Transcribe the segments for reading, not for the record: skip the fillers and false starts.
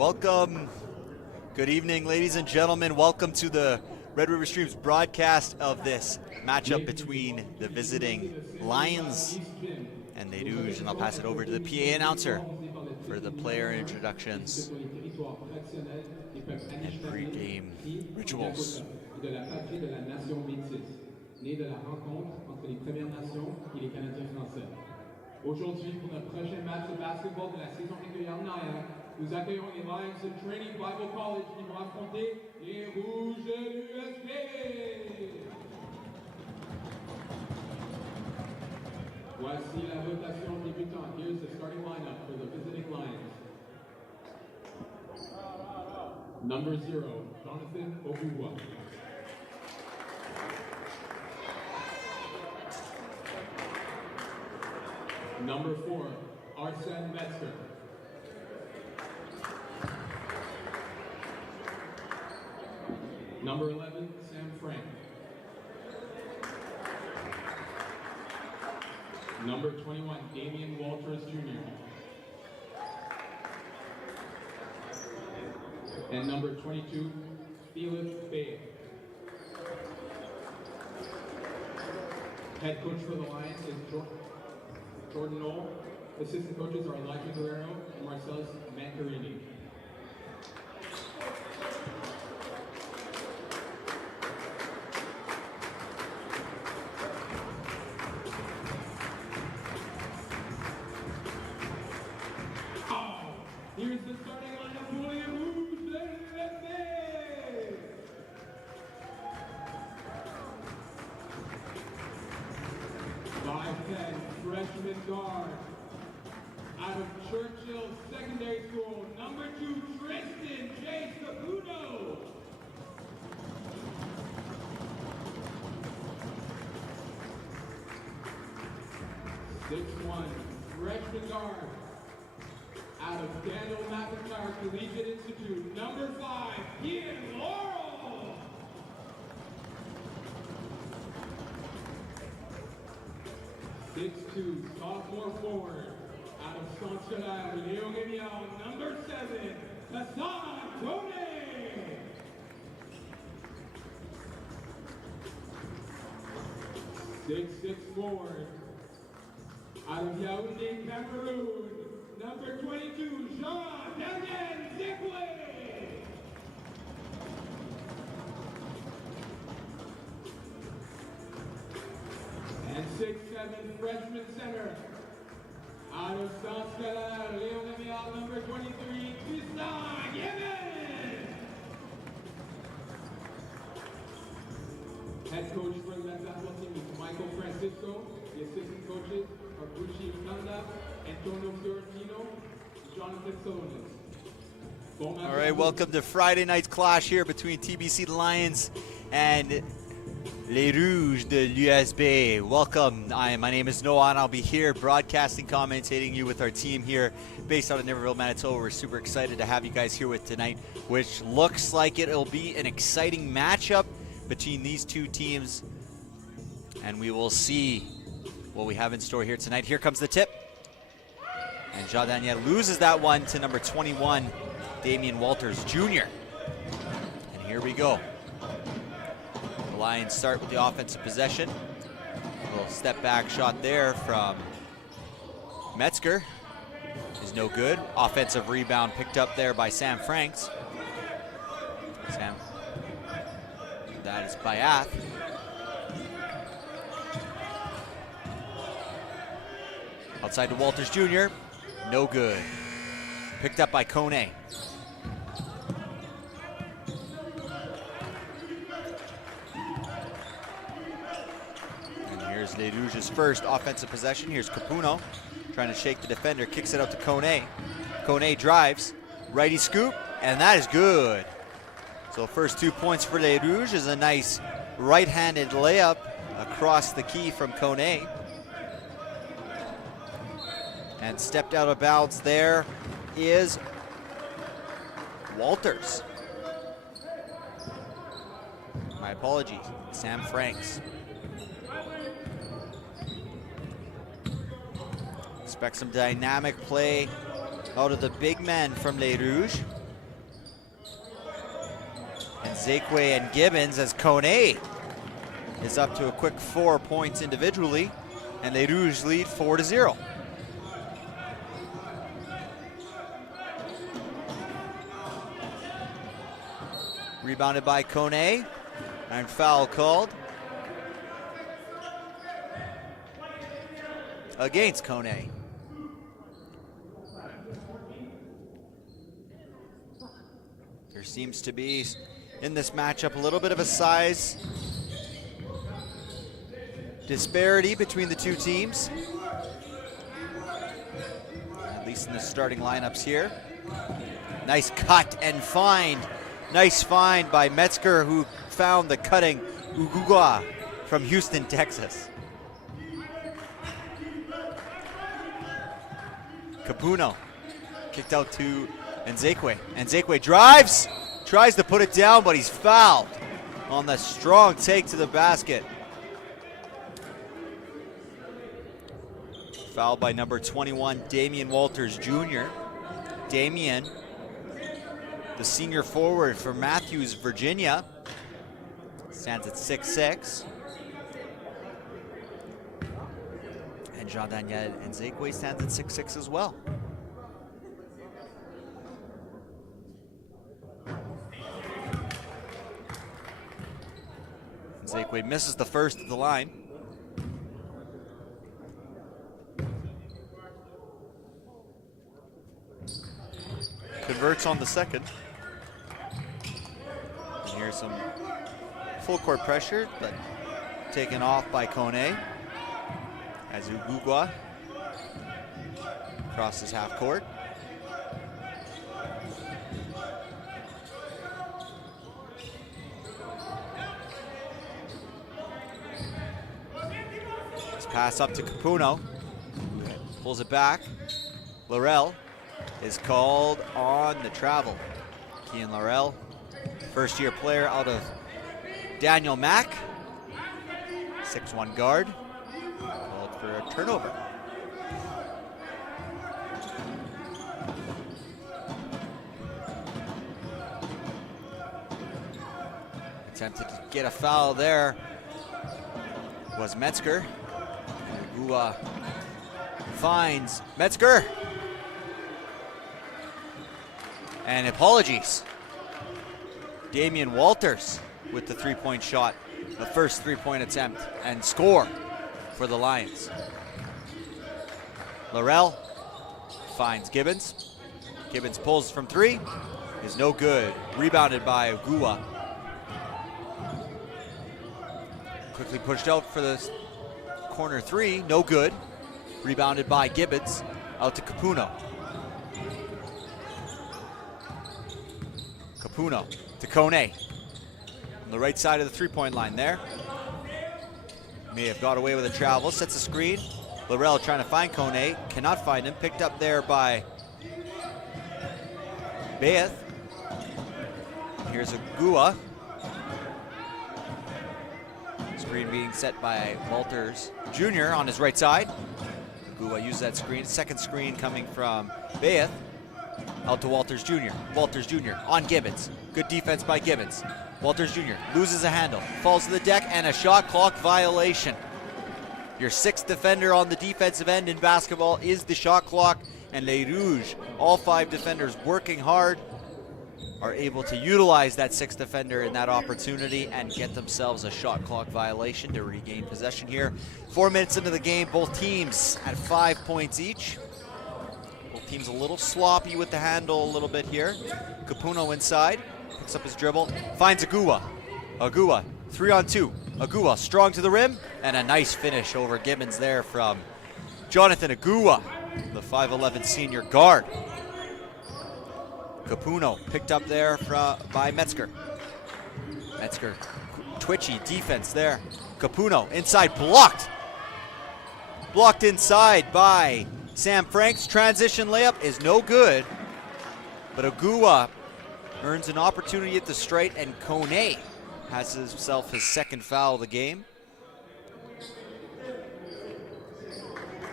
Welcome. Good evening, ladies and gentlemen. Welcome to the Red River Streams broadcast of this matchup between the visiting Lions and Les Rouges. And I'll pass it over to the PA announcer for the player introductions and pre-game rituals. Aujourd'hui, pour notre prochain match de basketball de la saison régulière en arrière, nous accueillons les Lions de Trinity Bible College qui vont affronter les Rouges de l'USP. Voici la rotation débutante. Here's the starting lineup for the visiting Lions. Number 0, Jonathan Obuwa. Number 4, Arsène Metzger. Number 11, Sam Frank. Number 21, Damian Walters Jr. And number 22, Felix Bay. Head coach for the Lions is Jordan Knoll. Assistant coaches are Elijah Guerrero and Marcellus Mancarini. Here's the starting lineup for the Rouges de l'USP. 5'10", freshman guard. Out of Churchill Secondary School, number 2, Tristan J. Sabuno. '6'1", freshman guard. Out of Daniel McIntyre Collegiate Institute, number 5, Ian Laurel. '6'2", sophomore forward. Out of Saint-Boniface, Léo Rémion, number 7, Hassan Kone. '6'6", forward. Out of Yaoundé, Cameroon, number 22, Jean-Daniel Zikwe. And 6'7", freshman center. Out of Saint-Boniface, Léo Rémion, number 23, Tristan Yemen. Head coach for the basketball team is Michael Francisco. The assistant coaches are Bucci Kanda, Antonio Fiorentino, Jonathan Solonis. All right, welcome to Friday night's clash here between TBC Lions and Les Rouges de l'USB. Welcome. My name is Noah, and I'll be here broadcasting, commentating you with our team here based out of Niverville, Manitoba. We're super excited to have you guys here with tonight, which looks like it'll be an exciting matchup between these two teams, and we will see what we have in store here tonight. Here comes the tip, and Jean-Daniel loses that one to number 21, Damian Walters Jr. And here we go. The Lions start with the offensive possession. A little step back shot there from Metzger is no good. Offensive rebound picked up there by Sam Franks. That is Bayath. Outside to Walters Jr. No good. Picked up by Kone. And here's Les Rouges' first offensive possession. Here's Capuno trying to shake the defender. Kicks it out to Kone. Kone drives. Righty scoop, and that is good. So first 2 points for Les Rouges is a nice right-handed layup across the key from Kone. And stepped out of bounds there is Walters. My apologies, Sam Franks. Expect some dynamic play out of the big men from Les Rouges. Zakwe and Gibbons as Kone is up to a quick 4 points individually, and Les Rouges lead 4-0. Rebounded by Kone, and foul called against Kone. There seems to be in this matchup a little bit of a size disparity between the two teams, at least in the starting lineups here. Nice cut and find. Nice find by Metzger, who found the cutting Ugugwa from Houston, Texas. Capuno kicked out to Nzekwe. Nzekwe drives, tries to put it down, but he's fouled on the strong take to the basket. Fouled by number 21, Damian Walters Jr. Damian, the senior forward for Matthews, Virginia, stands at 6'6". And Jean-Daniel Nzekwe stands at 6'6" as well. Nzekwe misses the first at the line. Converts on the second. And here's some full court pressure, but taken off by Kone as Ugugwa crosses half court. This pass up to Capuno, pulls it back. Laurel is called on the travel. Kian Laurel, first-year player out of Daniel Mack, 6'1" guard, called for a turnover. Attempted to get a foul there was Metzger. Who finds Metzger. And apologies. Damian Walters with the three-point shot, the first three-point attempt, and score for the Lions. Laurel finds Gibbons. Gibbons pulls from three, is no good. Rebounded by Ogua. Quickly pushed out for the corner three, no good. Rebounded by Gibbons, out to Capuno. Capuno to Kone. On the right side of the three-point line there. May have got away with a travel, sets a screen. Laurel trying to find Kone, cannot find him. Picked up there by Bayeth. Here's Ogua. Screen being set by Walters Jr. on his right side. Ogua used that screen. Second screen coming from Bayeth. Out to Walters Jr. Walters Jr. on Gibbons. Good defense by Gibbons. Walters Jr. loses a handle, falls to the deck, and a shot clock violation. Your sixth defender on the defensive end in basketball is the shot clock, and Les Rouges, all five defenders working hard, are able to utilize that sixth defender in that opportunity and get themselves a shot clock violation to regain possession here. 4 minutes into the game, both teams at 5 points each. Both teams a little sloppy with the handle a little bit here. Capuno inside, picks up his dribble, finds Ogua. Ogua, 3-on-2. Ogua strong to the rim, and a nice finish over Gibbons there from Jonathan Ogua, the 5'11" senior guard. Capuno picked up there by Metzger. Metzger, twitchy defense there. Capuno inside, blocked. Blocked inside by Sam Franks. Transition layup is no good, but Ogua earns an opportunity at the straight, and Kone has himself his second foul of the game.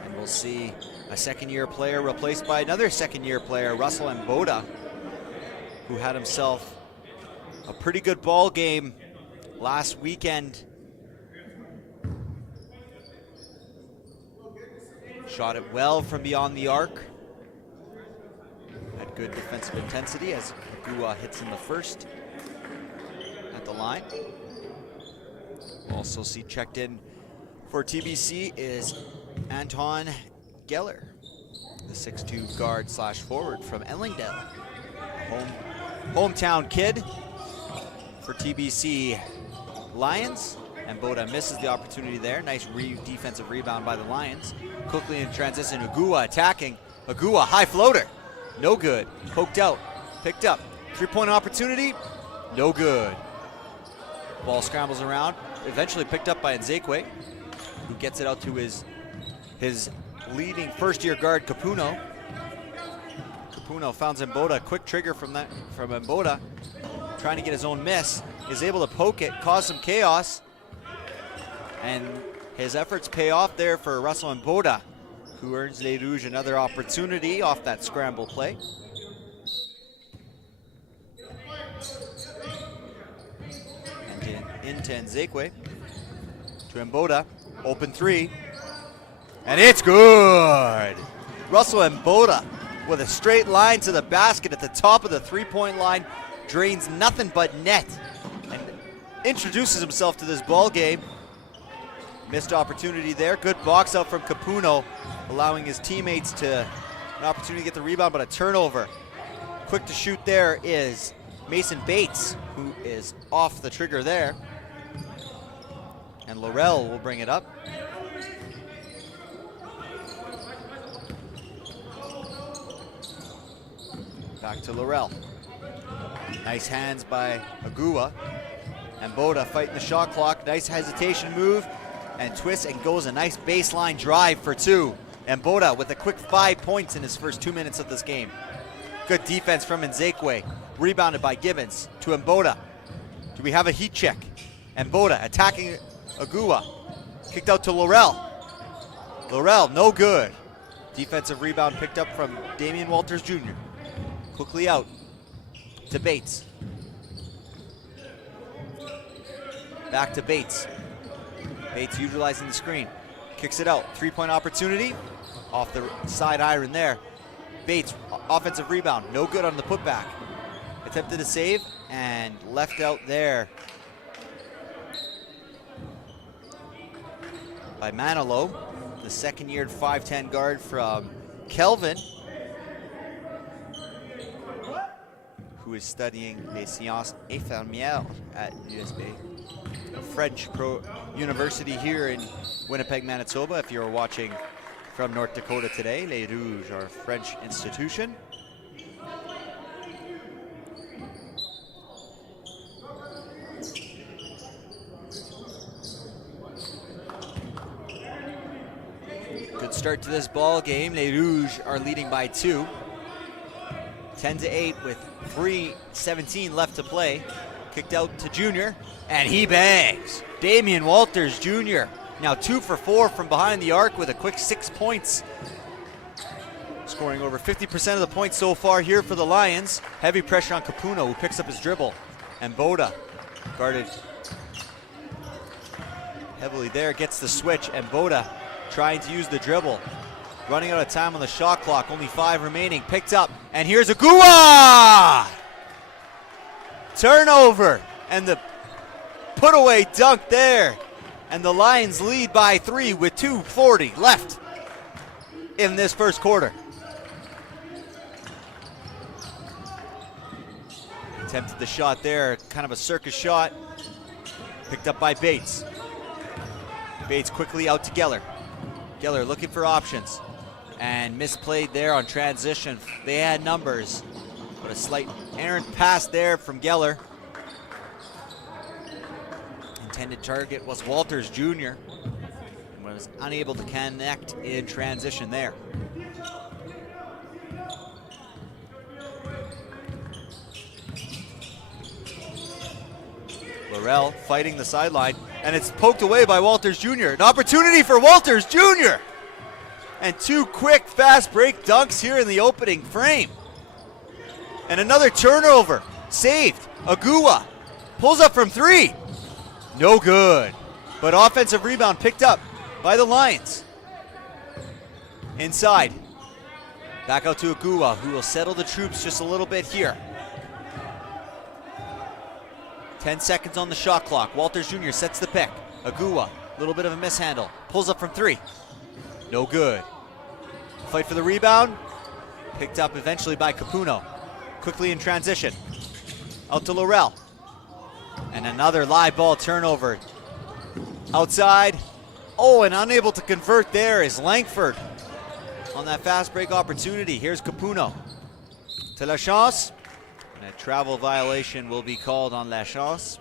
And we'll see a second-year player replaced by another second-year player, Russell Mboda, who had himself a pretty good ball game last weekend. Shot it well from beyond the arc. Had good defensive intensity as Agua hits in the first at the line. Also see checked in for TBC is Anton Geller, the 6'2 guard slash forward from Ellendale. Hometown kid for TBC Lions. And Boda misses the opportunity there. Nice defensive rebound by the Lions. Quickly in transition, Agua attacking. Agua, high floater. No good. Poked out. Picked up. Three-point opportunity. No good. Ball scrambles around. Eventually picked up by Nzekwe, who gets it out to his leading first-year guard, Capuno. Capuno found Mboda. Quick trigger from Mboda. Trying to get his own miss. Is able to poke it, cause some chaos. And his efforts pay off there for Russell Mboda, who earns Les Rouges another opportunity off that scramble play. And into Nzekwe. To Mboda. Open three. And it's good! Russell Mboda with a straight line to the basket at the top of the three-point line. Drains nothing but net. And introduces himself to this ball game. Missed opportunity there. Good box out from Capuno, allowing his teammates an opportunity to get the rebound, but a turnover. Quick to shoot there is Mason Bates, who is off the trigger there. And Laurel will bring it up. Back to Laurel. Nice hands by Agua. And Boda fighting the shot clock. Nice hesitation move. And twists and goes a nice baseline drive for two. And Boda with a quick 5 points in his first 2 minutes of this game. Good defense from Nzekwe. Rebounded by Gibbons to Mboda. Do we have a heat check? Mboda attacking Agua. Kicked out to Laurel. Laurel, no good. Defensive rebound picked up from Damian Walters Jr. Quickly out to Bates. Back to Bates. Bates utilizing the screen. Kicks it out. Three-point opportunity. Off the side iron there. Bates, offensive rebound. No good on the putback. Attempted to save and left out there by Manilo, the second-year 5'10 guard from Kelvin, who is studying les sciences infirmières at Université, a French university here in Winnipeg, Manitoba. If you're watching from North Dakota today, Les Rouges are a French institution. Good start to this ball game. Les Rouges are leading by 2. 10-8 with 3:17 left to play. Kicked out to Junior, and he bangs. Damian Walters Jr. now 2 for 4 from behind the arc with a quick 6 points. Scoring over 50% of the points so far here for the Lions. Heavy pressure on Capuno, who picks up his dribble. And Boda guarded heavily there, gets the switch, and Boda trying to use the dribble. Running out of time on the shot clock, only 5 remaining. Picked up, and here's Agua! Turnover, and the put-away dunk there. And the Lions lead by 3 with 2:40 left in this first quarter. Attempted the shot there, kind of a circus shot. Picked up by Bates. Bates quickly out to Geller. Geller looking for options. And misplayed there on transition. They had numbers, but a slight errant pass there from Geller. Intended target was Walters Jr. and was unable to connect in transition there. Laurel fighting the sideline, and it's poked away by Walters Jr. An opportunity for Walters Jr. And 2 quick, fast break dunks here in the opening frame. And another turnover. Saved. Agua Pulls up from 3. No good. But offensive rebound picked up by the Lions. Inside. Back out to Agua, who will settle the troops just a little bit here. 10 seconds on the shot clock. Walters Jr. sets the pick. Agua, a little bit of a mishandle. Pulls up from 3. No good. Fight for the rebound. Picked up eventually by Capuno. Quickly in transition. Out to Laurel. And another live ball turnover. Outside. Oh, and unable to convert there is Langford on that fast break opportunity. Here's Capuno to Lachance. And a travel violation will be called on Lachance.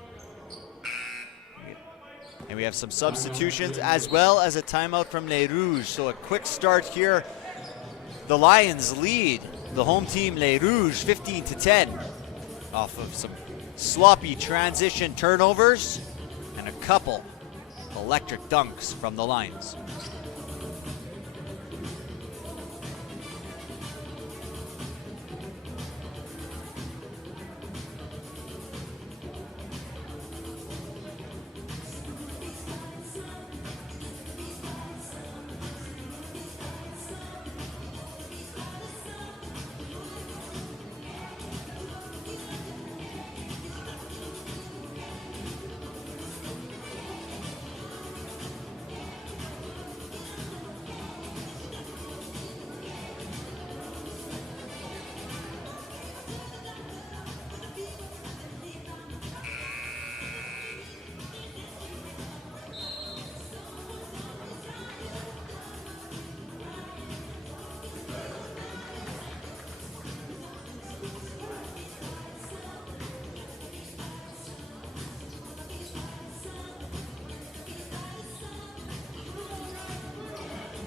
And we have some substitutions as well as a timeout from Les Rouges. So a quick start here. The Lions lead the home team Les Rouges 15-10 off of some sloppy transition turnovers and a couple electric dunks from the Lions.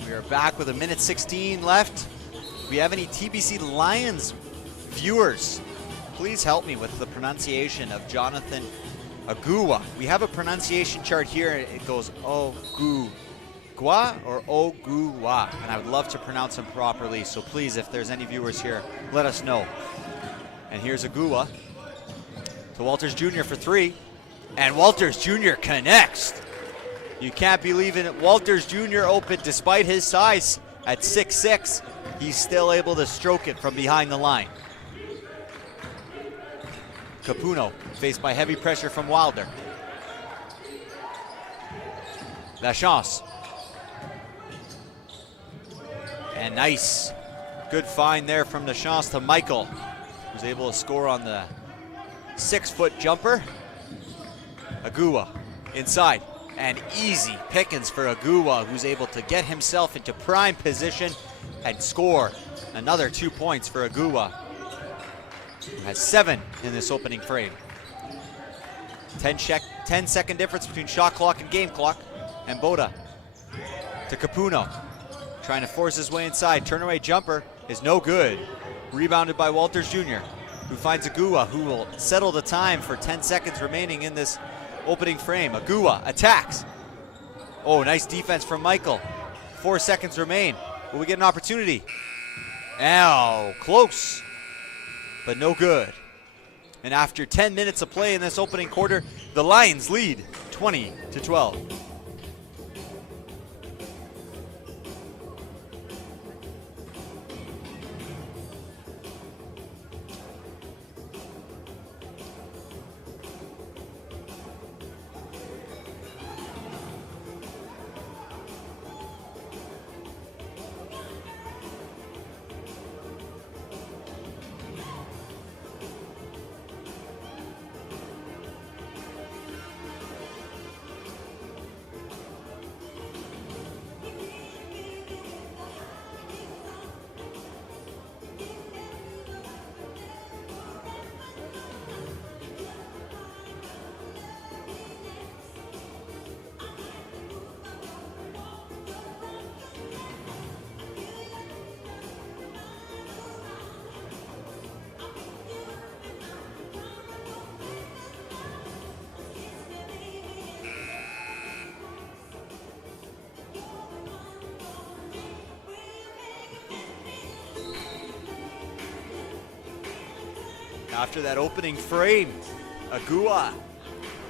We are back with 1:16 left. If we have any TBC Lions viewers, please help me with the pronunciation of Jonathan Agua. We have a pronunciation chart here. It goes Ogua or Ogua, and I would love to pronounce them properly. So please, if there's any viewers here, let us know. And here's Agua to Walters Jr. for 3, and Walters Jr. connects. You can't believe it. Walters Jr. open despite his size at 6'6". He's still able to stroke it from behind the line. Capuno faced by heavy pressure from Wilder. Lachance. And nice. Good find there from Lachance to Michael, who's able to score on the 6-foot jumper. Agua inside. And easy pickings for Agua, who's able to get himself into prime position and score. Another 2 points for Agua, who has 7 in this opening frame. 10-second difference between shot clock and game clock. And Boda to Capuno, trying to force his way inside. Turn-away jumper is no good. Rebounded by Walters Jr., who finds Agua, who will settle the time for 10 seconds remaining in this opening frame. Agua attacks. Oh, nice defense from Michael. 4 seconds remain. Will we get an opportunity? Ow, close, but no good. And after 10 minutes of play in this opening quarter, the Lions lead 20-12. After that opening frame, Agua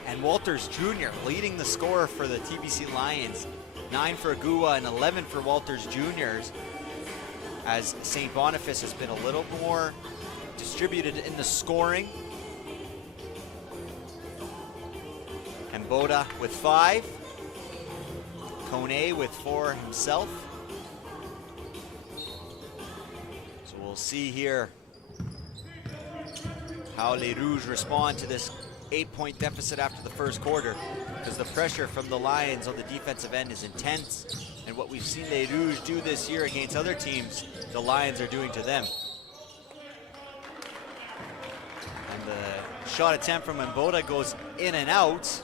And Walters Jr. leading the score for the TBC Lions. 9 for Agua and 11 for Walters Jr. as Saint-Boniface has been a little more distributed in the scoring. And Boda with 5. Kone with 4 himself. So we'll see here how Les Rouges respond to this 8-point deficit after the first quarter, because the pressure from the Lions on the defensive end is intense. And what we've seen Les Rouges do this year against other teams, the Lions are doing to them. And the shot attempt from Mboda goes in and out.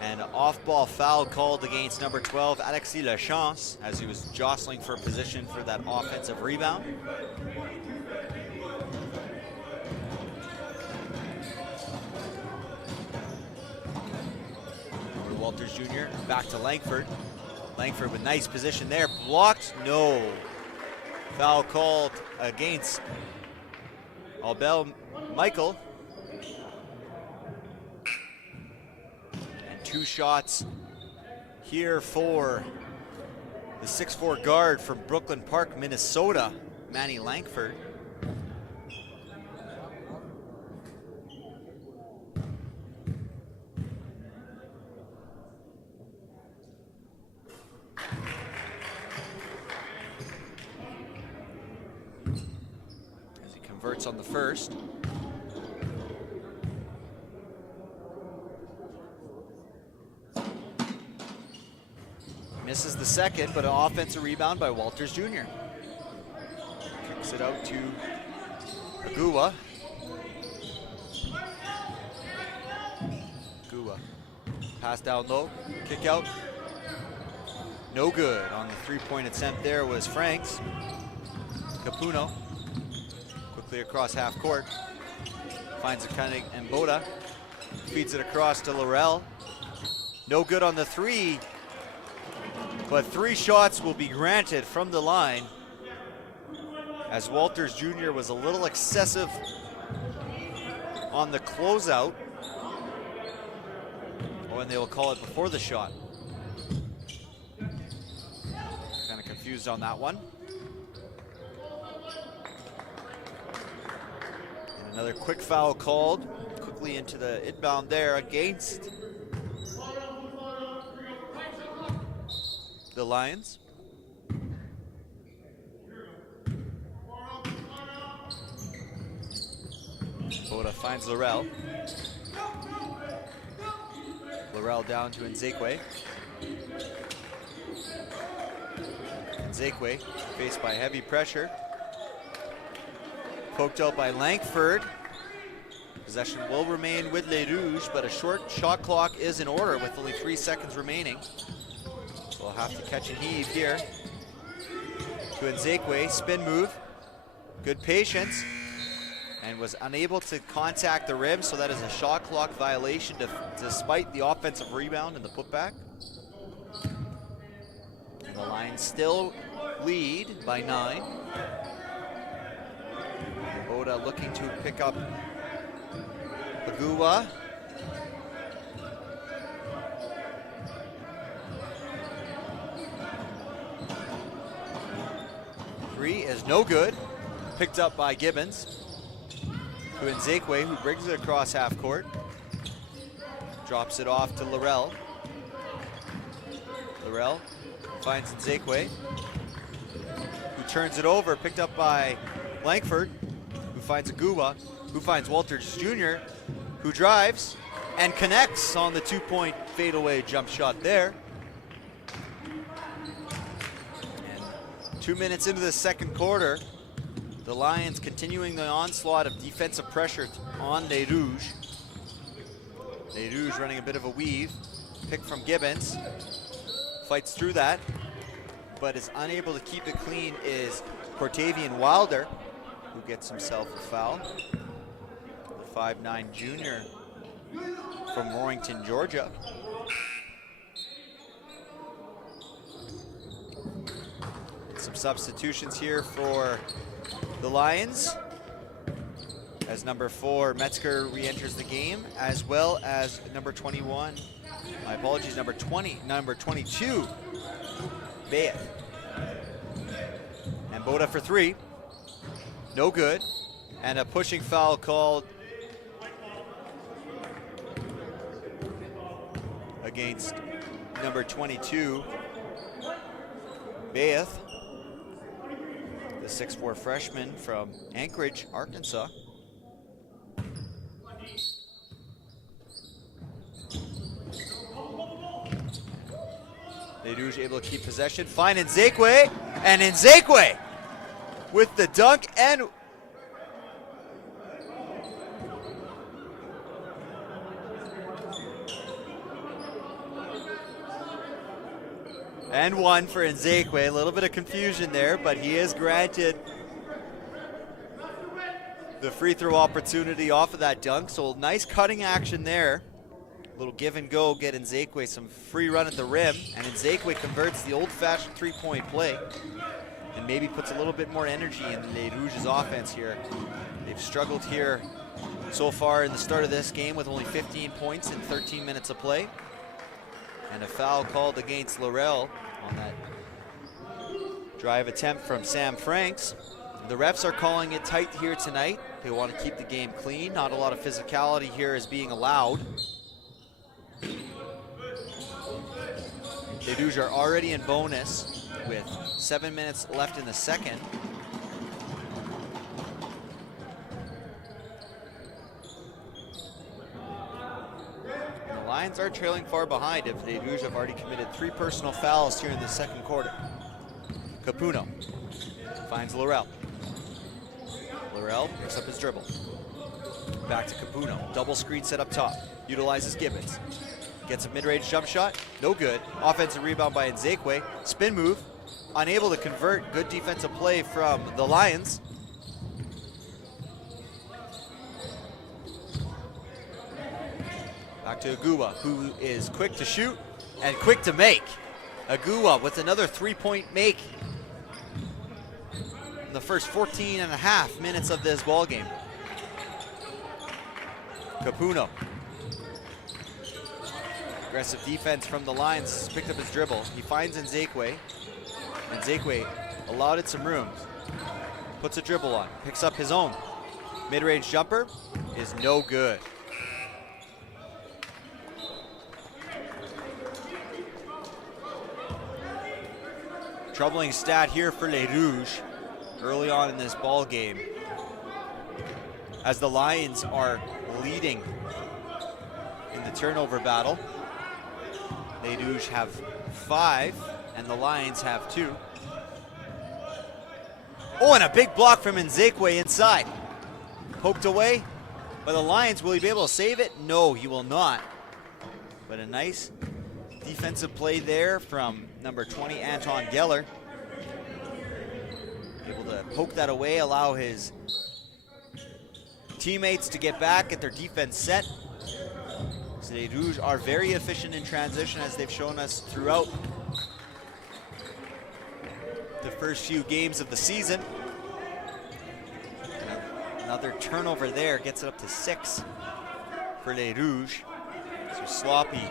And an off-ball foul called against number 12, Alexis Lachance, as he was jostling for position for that offensive rebound. Walters Jr. back to Langford. Langford with nice position there. Blocked? No. Foul called against Albel Michael. And 2 shots here for the 6'4" guard from Brooklyn Park, Minnesota, Manny Langford. Converts on the first. Misses the second, but an offensive rebound by Walters Jr. Kicks it out to Agua. Agua. Pass down low, kick out. No good. On the 3-point attempt there was Franks. Capuno. Quickly across half court. Finds it kind of Mboda. Feeds it across to Laurel. No good on the 3. But 3 shots will be granted from the line, as Walters Jr. was a little excessive on the closeout. Or they will call it before the shot. Kind of confused on that one. Another quick foul called quickly into the inbound there against the Lions. Boda finds Laurel. Laurel down to Nzekwe. Nzekwe faced by heavy pressure. Poked out by Langford. Possession will remain with Les Rouges, but a short shot clock is in order with only 3 seconds remaining. We'll have to catch and heave here. To Nzekwe, spin move. Good patience. And was unable to contact the rim, so that is a shot clock violation despite the offensive rebound and the putback. And the Lions still lead by 9. Boda looking to pick up Agua. Three is no good. Picked up by Gibbons. To Nzekwe, who brings it across half court. Drops it off to Laurel. Laurel finds Nzekwe, who turns it over, picked up by Langford, who finds Agua, who finds Walters Jr., who drives and connects on the 2-point fadeaway jump shot there. And 2 minutes into the second quarter, the Lions continuing the onslaught of defensive pressure on Les Rouges. Les Rouges running a bit of a weave. Pick from Gibbons. Fights through that, but is unable to keep it clean is Cortavian Wilder, who gets himself a foul. The 5'9" junior from Roarington, Georgia. Some substitutions here for the Lions, as number 4, Metzger, re-enters the game, as well as number 21. My apologies, number 22, Bayeth. And Boda for 3. No good. And a pushing foul called against number 22, Bayeth, the 6'4" freshman from Anchorage, Arkansas. Les Rouges able to keep possession, find Nzekwe, and Nzekwe with the dunk and one for Nzekwe. A little bit of confusion there, but he is granted the free throw opportunity off of that dunk. So nice cutting action there. A little give and go, get Nzekwe some free run at the rim, and Nzekwe converts the old-fashioned three-point play and maybe puts a little bit more energy in Les Rouges' offense here. They've struggled here so far in the start of this game with only 15 points in 13 minutes of play. And a foul called against Laurel on that drive attempt from Sam Franks. The refs are calling it tight here tonight. They want to keep the game clean. Not a lot of physicality here is being allowed. Les Rouges are already in bonus with 7 minutes left in the second. The Lions are trailing far behind if Les Rouges have already committed 3 personal fouls here in the second quarter. Capuno finds Laurel. Laurel picks up his dribble. Back to Capuno. Double screen set up top. Utilizes Gibbons. Gets a mid-range jump shot. No good. Offensive rebound by Nzekwe. Spin move. Unable to convert. Good defensive play from the Lions. Back to Agua, who is quick to shoot and quick to make. Agua with another 3-point make in the first 14 and a half minutes of this ball game. Capuno. Aggressive defense from the Lions. Picked up his dribble. He finds Nzekwe. Nzekwe allowed it some room. Puts a dribble on. Picks up his own. Mid-range jumper is no good. Troubling stat here for Les Rouges early on in this ball game, as the Lions are leading in the turnover battle. Les Rouges have 5 and the Lions have 2. Oh, and a big block from Nzekwe inside. Poked away by the Lions. Will he be able to save it? No, he will not. But a nice defensive play there from number 20, Anton Geller. Able to poke that away, allow his teammates to get back, get their defense set. So Les Rouges are very efficient in transition, as they've shown us throughout the first few games of the season. Another turnover there gets it up to 6 for Les Rouges. So sloppy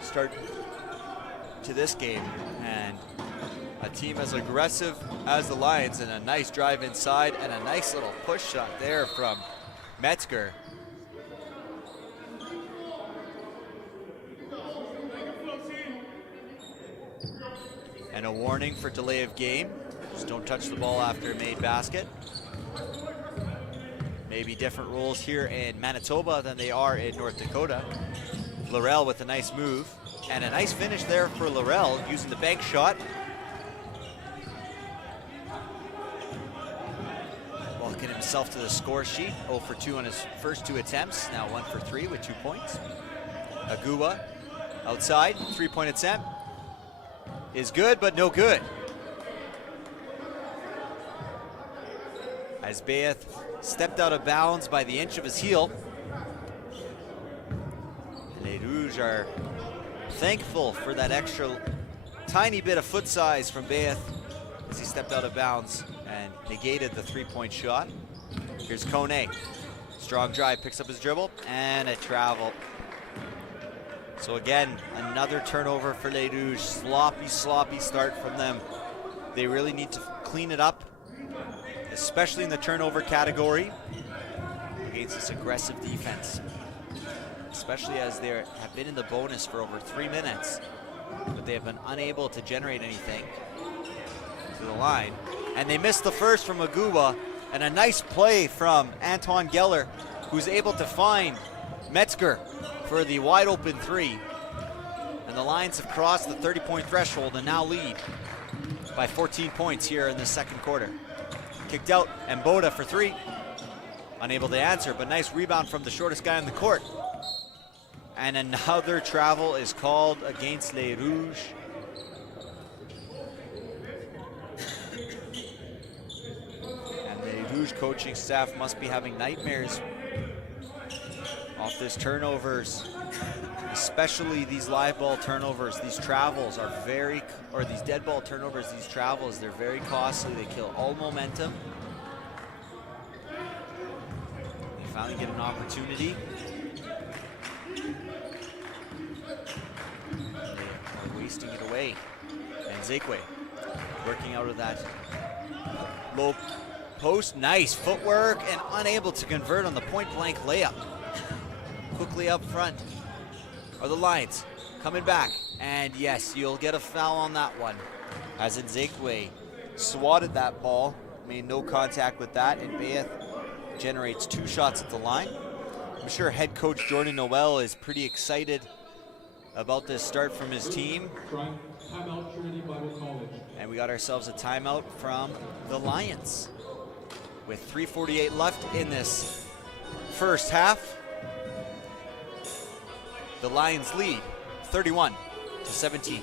start to this game, and a team as aggressive as the Lions, and a nice drive inside and a nice little push shot there from Metzger. And a warning for delay of game. Just don't touch the ball after a made basket. Maybe different rules here in Manitoba than they are in North Dakota. Laurel with a nice move, and a nice finish there for Laurel using the bank shot. Walking himself to the score sheet. 0 for 2 on his first 2 attempts. Now 1 for 3 with 2 points. Agua outside, 3-point attempt is good, but no good. As Bayeth stepped out of bounds by the inch of his heel. Les Rouges are thankful for that extra tiny bit of foot size from Bayeth as he stepped out of bounds and negated the 3-point shot. Here's Kone. Strong drive, picks up his dribble, and a travel. So again, another turnover for Les Rouges. Sloppy start from them. They really need to clean it up, especially in the turnover category, against this aggressive defense. Especially as they have been in the bonus for over 3 minutes, but they have been unable to generate anything to the line. And they missed the first from Aguba, and a nice play from Anton Geller, who's able to find Metzger for the wide open three. And the Lions have crossed the 30-point threshold and now lead by 14 points here in the second quarter. Kicked out, and Boda for three. Unable to answer, but nice rebound from the shortest guy on the court. And another travel is called against Les Rouges. And the Rouge coaching staff must be having nightmares off this turnovers, especially these live ball turnovers. These travels are these dead ball turnovers, these travels, they're very costly. They kill all momentum. They finally get an opportunity. They are wasting it away. And Zekwe working out of that low post. Nice footwork and unable to convert on the point blank layup. Quickly up front are the Lions coming back. And yes, you'll get a foul on that one. As in Zekwe swatted that ball, made no contact with that, and Bayeth generates 2 shots at the line. I'm sure head coach Jordan Noel is pretty excited about this start from his team. Timeout, Trinity Bible College. And we got ourselves a timeout from the Lions with 3:48 left in this first half. The Lions lead 31-17.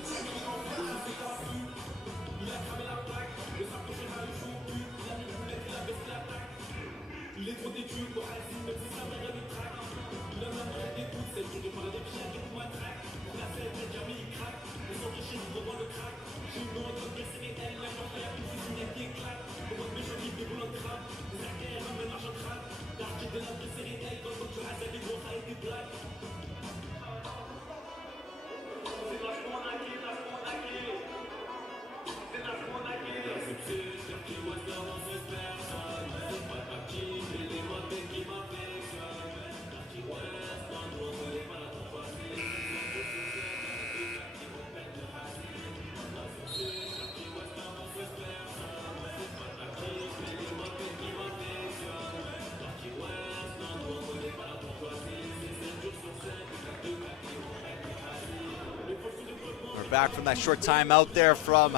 Back from that short time out there from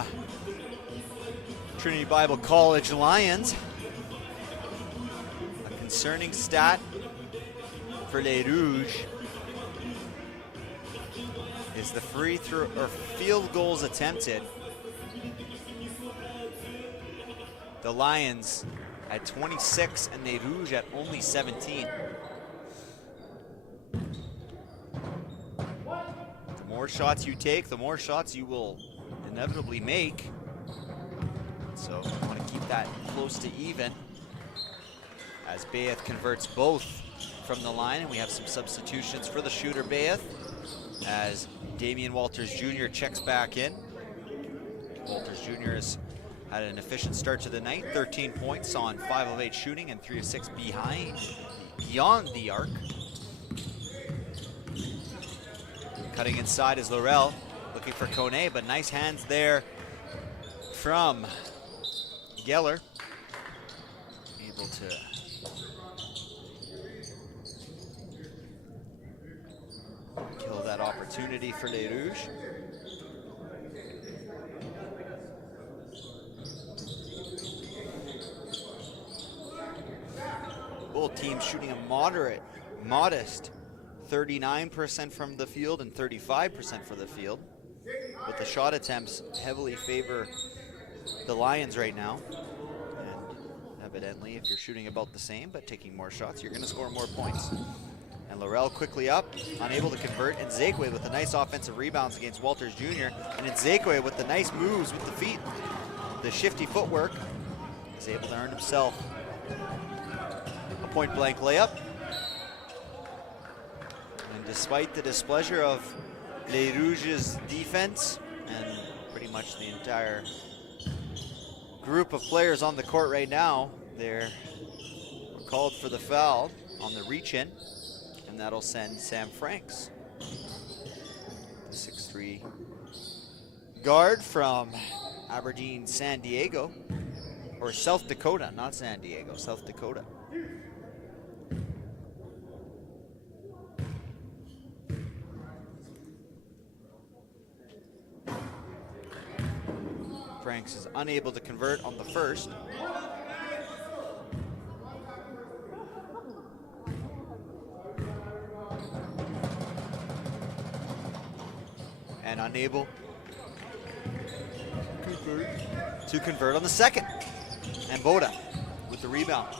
Trinity Bible College Lions. A concerning stat for Les Rouges is the free throw or field goals attempted. The Lions at 26 and Les Rouges at only 17. The more shots you take, the more shots you will inevitably make. So you want to keep that close to even as Bayeth converts both from the line, and we have some substitutions for the shooter Bayeth as Damian Walters Jr. checks back in. Walters Jr. has had an efficient start to the night, 13 points on 5 of 8 shooting and 3 of 6 beyond the arc. Cutting inside is Laurel, looking for Kone, but nice hands there from Geller. Able to kill that opportunity for Les Rouges. Both teams shooting a modest 39% from the field and 35% for the field. But the shot attempts heavily favor the Lions right now. And evidently, if you're shooting about the same but taking more shots, you're going to score more points. And Laurel quickly up, unable to convert. And Zekwe with the nice offensive rebounds against Walters Jr. And it's Zekwe with the nice moves with the feet. The shifty footwork is able to earn himself a point-blank layup. And despite the displeasure of Les Rouges' defense and pretty much the entire group of players on the court right now, they're called for the foul on the reach-in, and that'll send Sam Franks, the 6'3" guard from Aberdeen, San Diego, or South Dakota, not San Diego, South Dakota. Franks is unable to convert on the first. And unable to convert on the second. And Boda with the rebound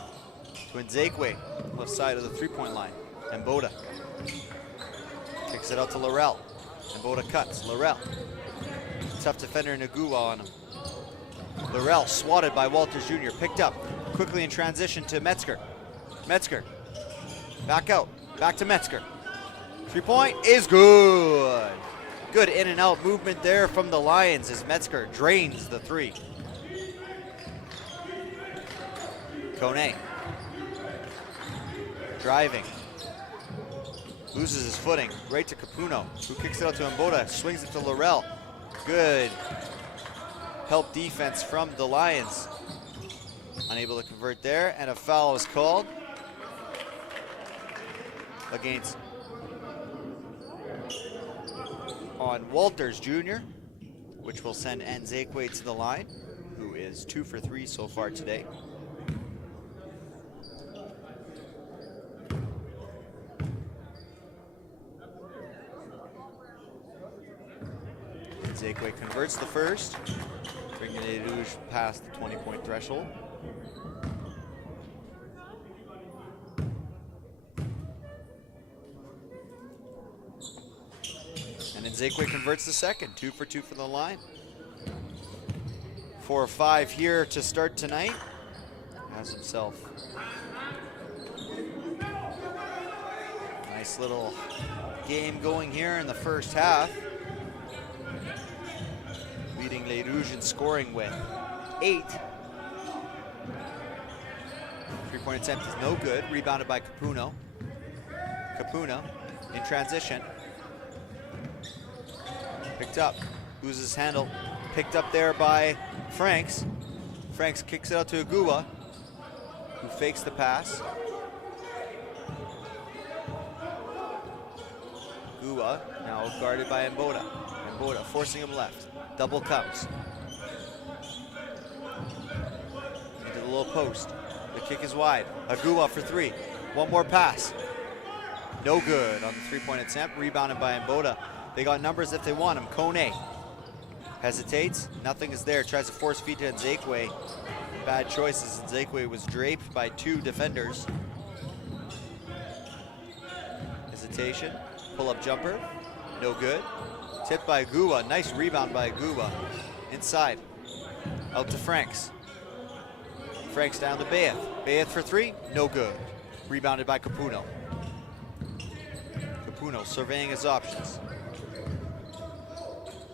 to Nzekwe, left side of the three-point line. And Boda kicks it out to Laurel. And Boda cuts. Laurel. Tough defender Nagua on him. Laurel swatted by Walters Jr. Picked up quickly in transition to Metzger. Metzger back out. Back to Metzger. 3-point is good. Good in and out movement there from the Lions as Metzger drains the three. Kone driving. Loses his footing right to Capuno, who kicks it out to Mboda, swings it to Laurel. Good help defense from the Lions. Unable to convert there, and a foul is called against on Walters Jr., which will send Nzekwe to the line, who is 2 for 3 so far today. Nzekwe converts the first, bringing Les Rouges past the 20-point threshold. And Nzekwe converts the second, 2 for 2 for the line. 4 of 5 here to start tonight. Has himself a nice little game going here in the first half. Leading Les Rouges in scoring with 8. 3-point attempt is no good. Rebounded by Capuno. Capuno in transition. Picked up. Loses his handle. Picked up there by Franks. Franks kicks it out to Agua, who fakes the pass. Agua now guarded by Mboda. Mboda forcing him left. Double comes. Into the low post. The kick is wide. Agua for 3. One more pass. No good on the 3-point attempt. Rebounded by Mboda. They got numbers if they want him. Kone hesitates. Nothing is there. Tries to force feed to Nzekwe. Bad choices. Nzekwe was draped by 2 defenders. Hesitation. Pull-up jumper. No good. Tipped by Agua. Nice rebound by Agua. Inside. Out to Franks. Franks down to Bayeth. Bayeth for 3. No good. Rebounded by Capuno. Capuno surveying his options.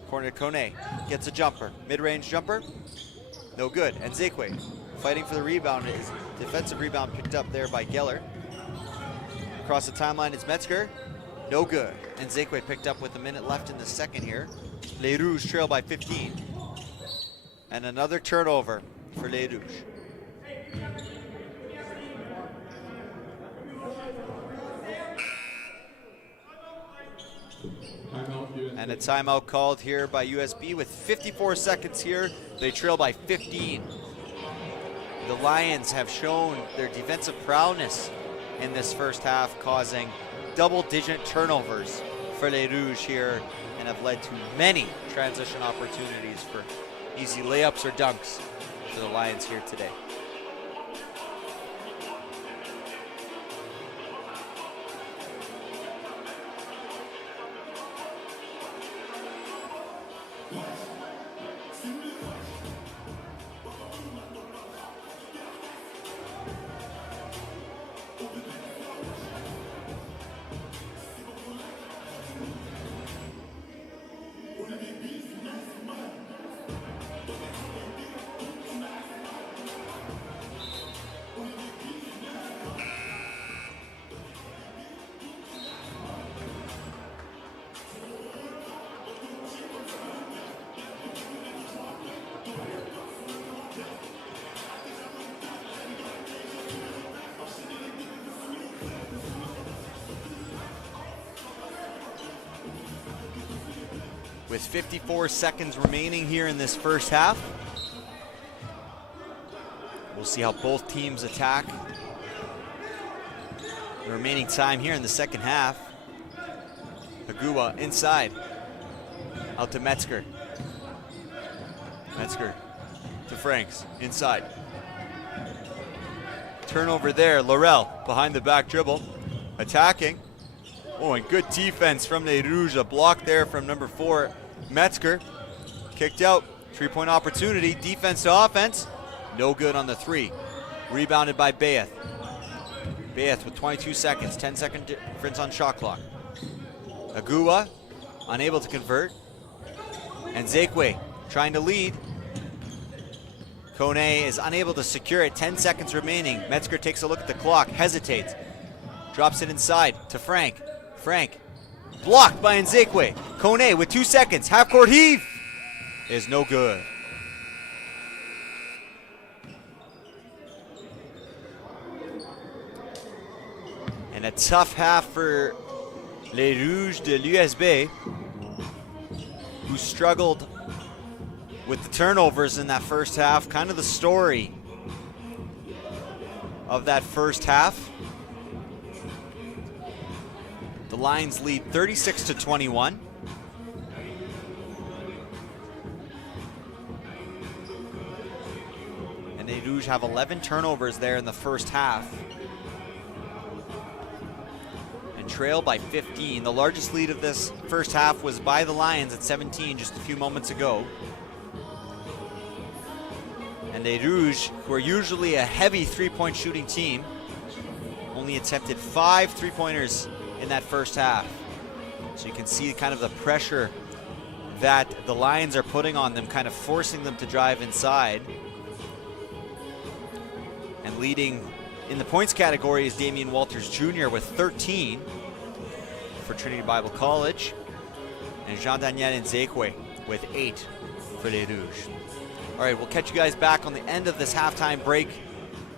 Corner to Kone. Gets a jumper. Mid-range jumper. No good. And Nzekwe fighting for the rebound. Is defensive rebound picked up there by Geller. Across the timeline is Metzger. No good. And Nzekwe picked up with a minute left in the second here. Les Rouges trail by 15. And another turnover for Les Rouges. And a timeout called here by USB with 54 seconds here. They trail by 15. The Lions have shown their defensive prowess in this first half, causing double-digit turnovers for Les Rouges here, and have led to many transition opportunities for easy layups or dunks for the Lions here today. with 54 seconds remaining here in this first half. We'll see how both teams attack the remaining time here in the second half. Agua inside, out to Metzger. Metzger to Franks, inside. Turnover there, Laurel behind the back dribble, attacking. Oh, and good defense from Les Rouges, a block there from number 4, Metzger. Kicked out, 3-point opportunity, defense to offense. No good on the 3. Rebounded by Bayeth. Bayeth with 22 seconds, 10-second difference on shot clock. Agua unable to convert. And Zekwe trying to lead. Kone is unable to secure it, 10 seconds remaining. Metzger takes a look at the clock, hesitates. Drops it inside to Frank. Frank blocked by Nzekwe. Kone with 2 seconds, half-court heave is no good. And a tough half for Les Rouges de l'USB, who struggled with the turnovers in that first half. Kind of the story of that first half. The Lions lead 36-21. And Les Rouges have 11 turnovers there in the first half. Trail by 15. The largest lead of this first half was by the Lions at 17 just a few moments ago. And Les Rouges, who are usually a heavy three-point shooting team, only attempted 5 three-pointers in that first half. So you can see kind of the pressure that the Lions are putting on them, kind of forcing them to drive inside. And leading in the points category is Damian Walters Jr. with 13 for Trinity Bible College, and Jean-Daniel Nzekwe with 8 for Les Rouges. All right, we'll catch you guys back on the end of this halftime break.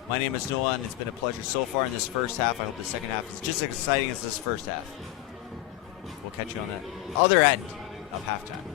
My name is Noah, and it's been a pleasure so far in this first half. I hope the second half is just as exciting as this first half. We'll catch you on the other end of halftime.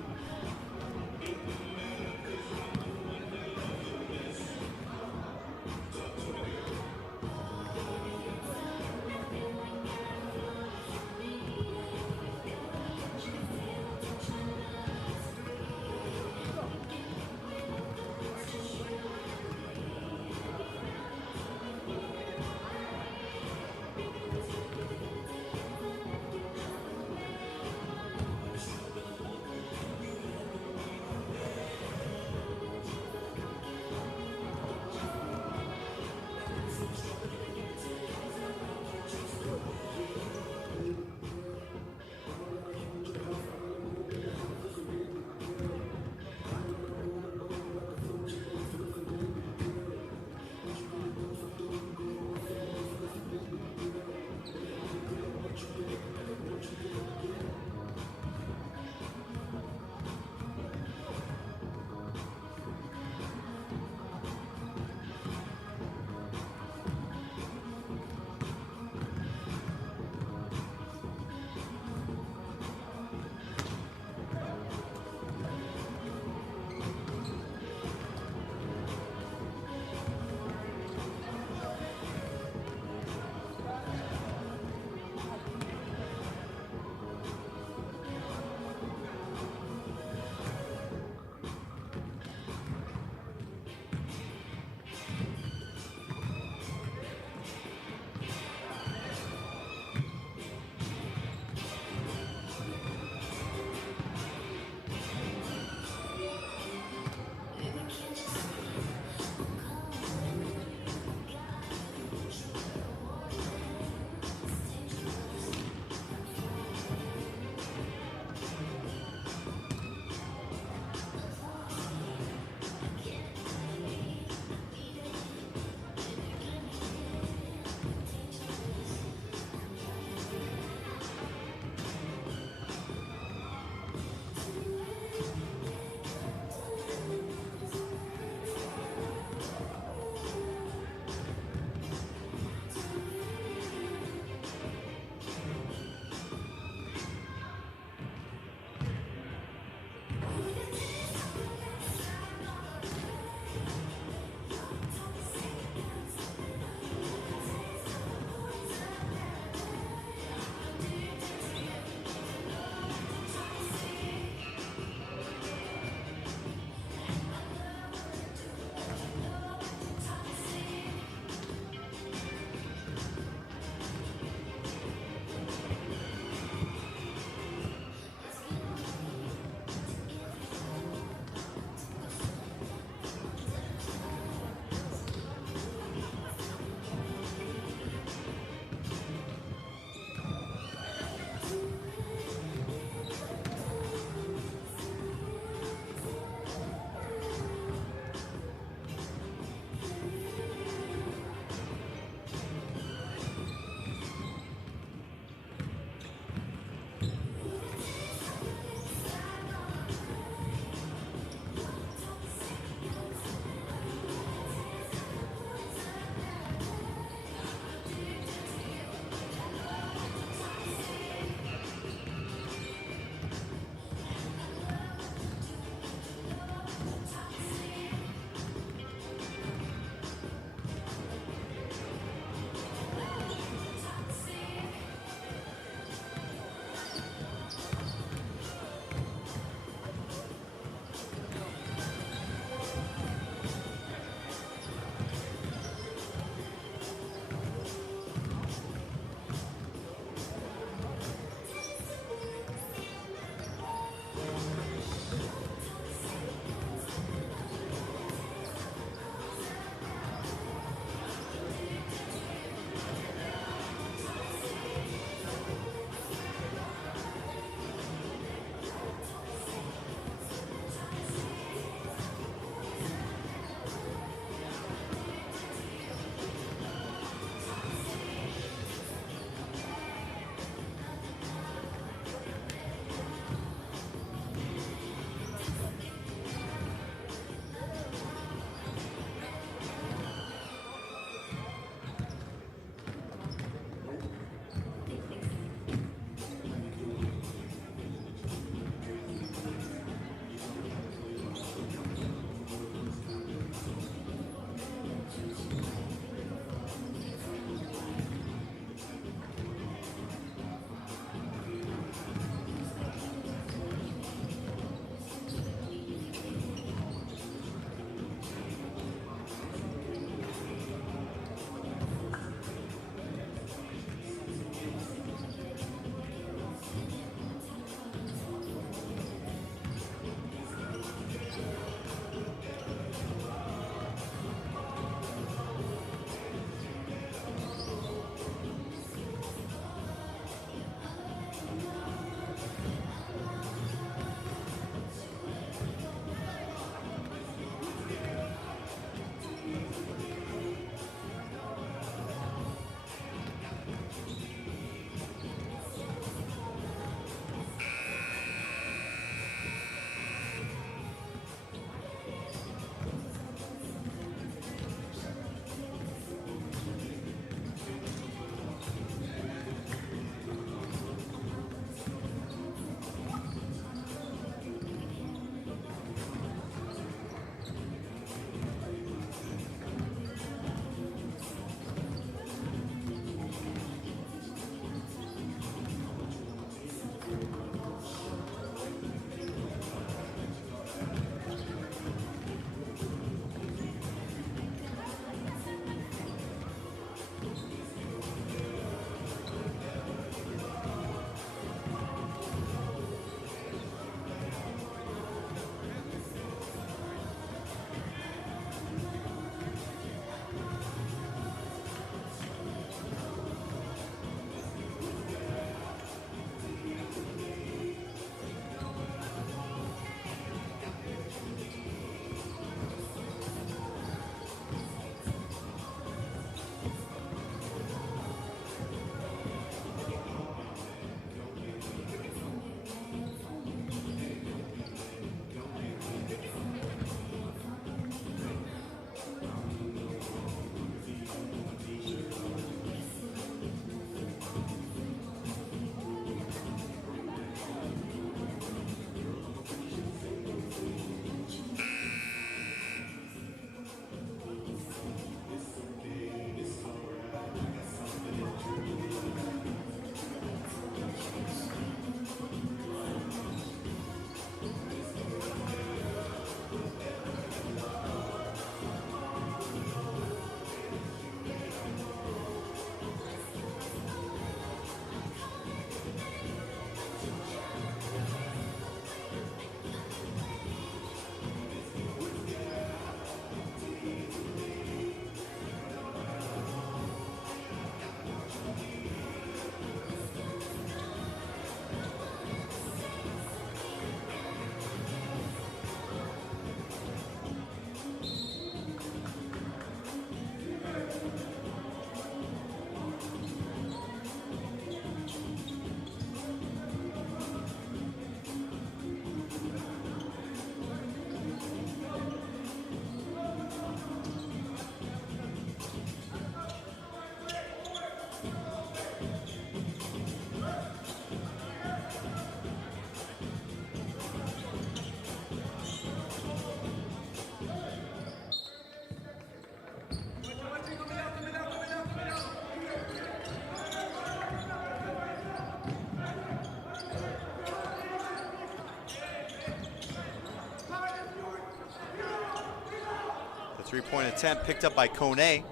Three-point attempt picked up by Kone.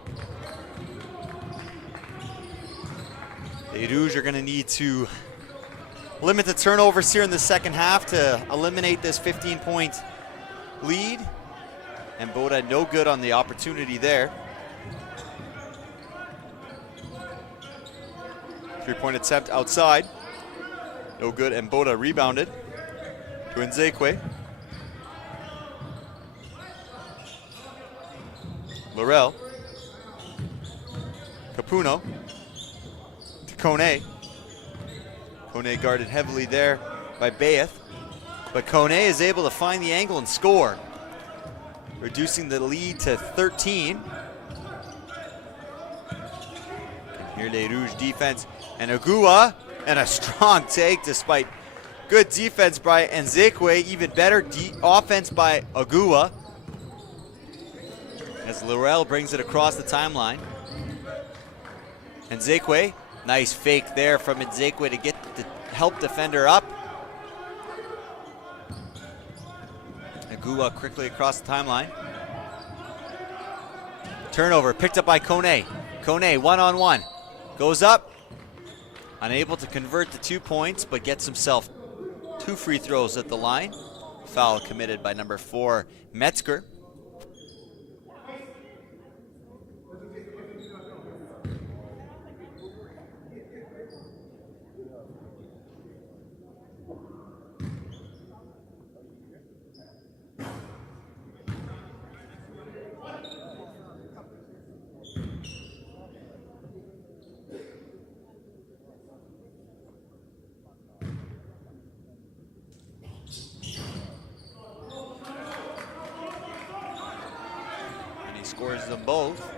The Rouges are going to need to limit the turnovers here in the second half to eliminate this 15-point lead. And Boda no good on the opportunity there. Three-point attempt outside. No good, and Boda rebounded to Nzekwe. Laurel. Capuno. To Kone. Kone guarded heavily there by Bayeth. But Kone is able to find the angle and score, reducing the lead to 13. Here Les Rouges defense. And Agua, and a strong take despite good defense by Nzekwe. Even better offense by Agua, as Laurel brings it across the timeline. Nzekwe, nice fake there from Nzekwe to get the help defender up. Agua quickly across the timeline. Turnover picked up by Kone. Kone one-on-one. Goes up. Unable to convert the 2 points, but gets himself 2 free throws at the line. Foul committed by number 4, Metzger. Scores them both.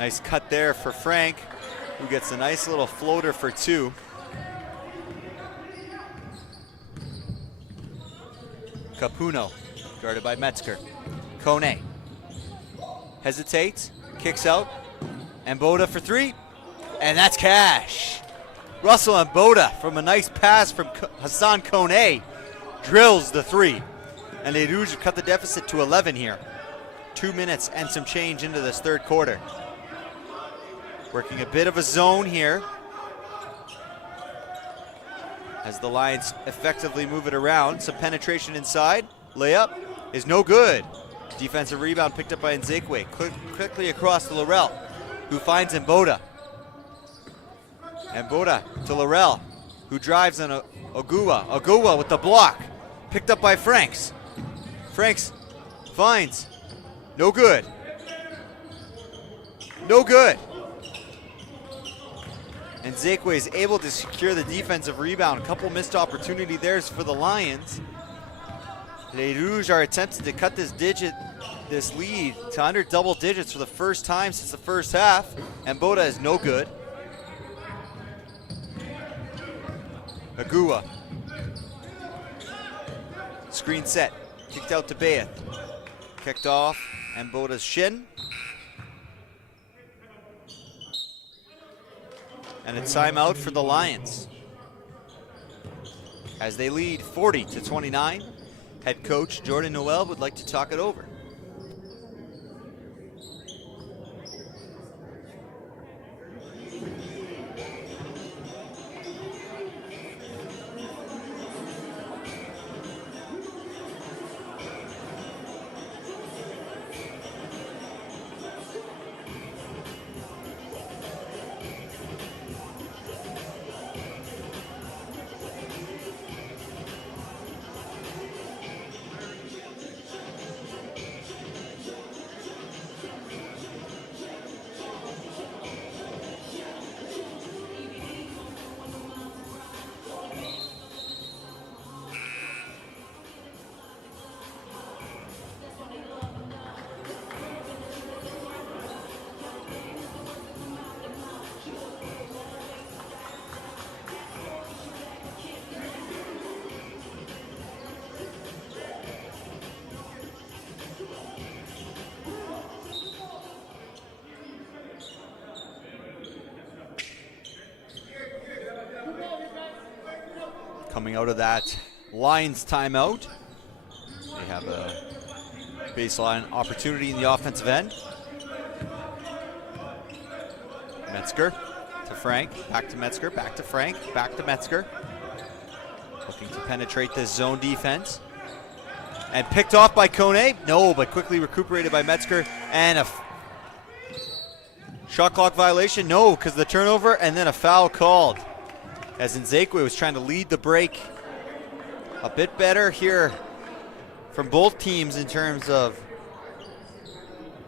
Nice cut there for Frank, who gets a nice little floater for 2. Capuno, guarded by Metzger. Kone hesitates, kicks out, and Boda for 3, and that's cash. Russell and Boda from a nice pass from Hassan Kone drills the 3, and the Rouges cut the deficit to 11 here. 2 minutes and some change into this third quarter. Working a bit of a zone here as the Lions effectively move it around. Some penetration inside. Layup is no good. Defensive rebound picked up by Nzekwe. Quickly across to Laurel, who finds Mboda. Mboda to Laurel, who drives on Agua. Agua with the block. Picked up by Franks. Franks finds. No good. No good. And Nzekwe is able to secure the defensive rebound. A couple missed opportunity there for the Lions. Les Rouges are attempting to cut this lead to under double digits for the first time since the first half. And Boda is no good. Agua. Screen set. Kicked out to Bayeth. Kicked off. And Boda's shin. And a timeout for the Lions as they lead 40-29. Head coach Jordan Noel would like to talk it over. Coming out of that Lions timeout, they have a baseline opportunity in the offensive end. Metzger to Frank, back to Metzger, back to Frank, back to Metzger. Looking to penetrate this zone defense. And picked off by Kone. No, but quickly recuperated by Metzger. And a shot clock violation. No, because the turnover and then a foul called. As Nzekwe was trying to lead the break. A bit better here from both teams in terms of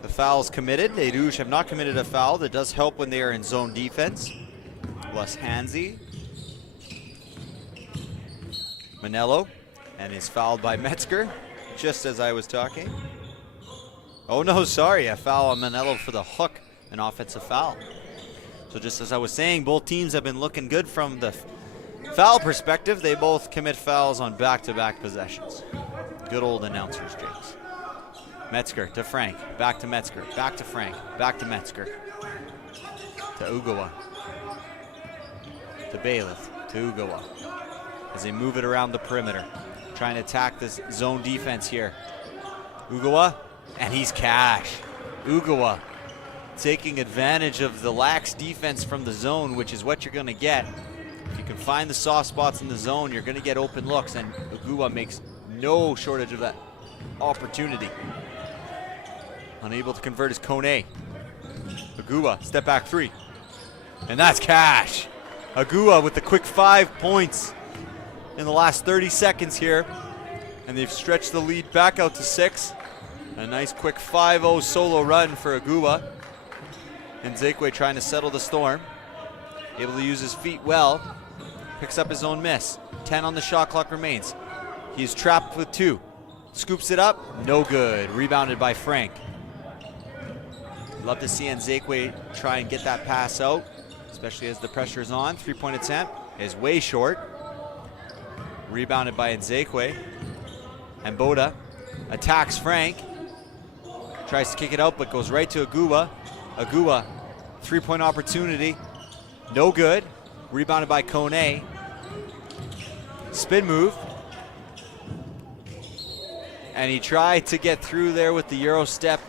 the fouls committed. Les Rouges have not committed a foul. That does help when they are in zone defense. Less handsy. Manello, and is fouled by Metzger, just as I was talking. Oh no, sorry, a foul on Manello for the hook, an offensive foul. So just as I was saying, both teams have been looking good from the foul perspective. They both commit fouls on back-to-back possessions. Good old announcers, James. Metzger to Frank, back to Metzger, back to Frank, back to Metzger. To Ugawa. To Bailiff, to Ugawa. As they move it around the perimeter, trying to attack this zone defense here. Ugawa, and he's cash. Ugawa taking advantage of the lax defense from the zone, which is what you're going to get. If you can find the soft spots in the zone, you're going to get open looks, and Ugawa makes no shortage of that opportunity. Unable to convert his Kone. Ugawa, step back three. And that's cash. Ugawa with the quick 5 points in the last 30 seconds here, and they've stretched the lead back out to 6. A nice quick 5-0 solo run for Ugawa. And Nzekwe trying to settle the storm. Able to use his feet well. Picks up his own miss. 10 on the shot clock remains. He's trapped with 2. Scoops it up, no good. Rebounded by Frank. Love to see Nzekwe try and get that pass out, especially as the pressure is on. 3-point attempt is way short. Rebounded by Nzekwe. And Boda attacks Frank. Tries to kick it out, but goes right to Ugawa. Ugawa, 3-point opportunity. No good. Rebounded by Kone. Spin move. And he tried to get through there with the Euro step,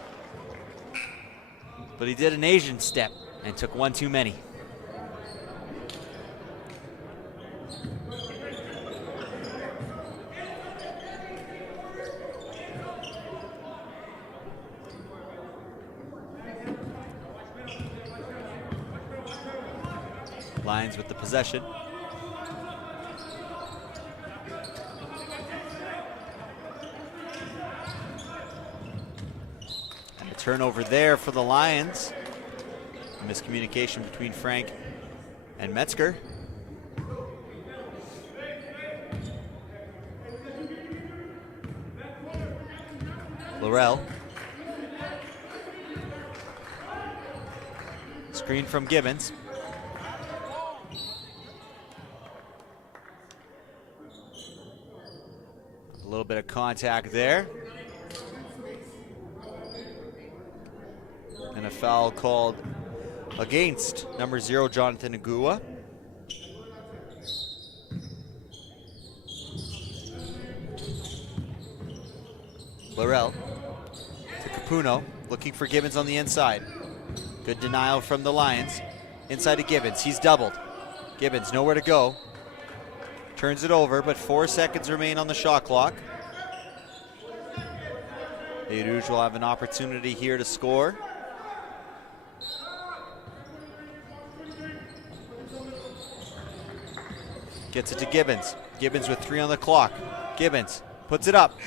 but he did an Asian step and took one too many. Lions with the possession. And a turnover there for the Lions. A miscommunication between Frank and Metzger. Laurel. Screen from Gibbons. A little bit of contact there. And a foul called against number 0, Jonathan Ugawa. Laurel to Capuno, looking for Gibbons on the inside. Good denial from the Lions. Inside to Gibbons, he's doubled. Gibbons nowhere to go. Turns it over, but 4 seconds remain on the shot clock. Les Rouges will have an opportunity here to score. Gets it to Gibbons. Gibbons with 3 on the clock. Gibbons puts it up.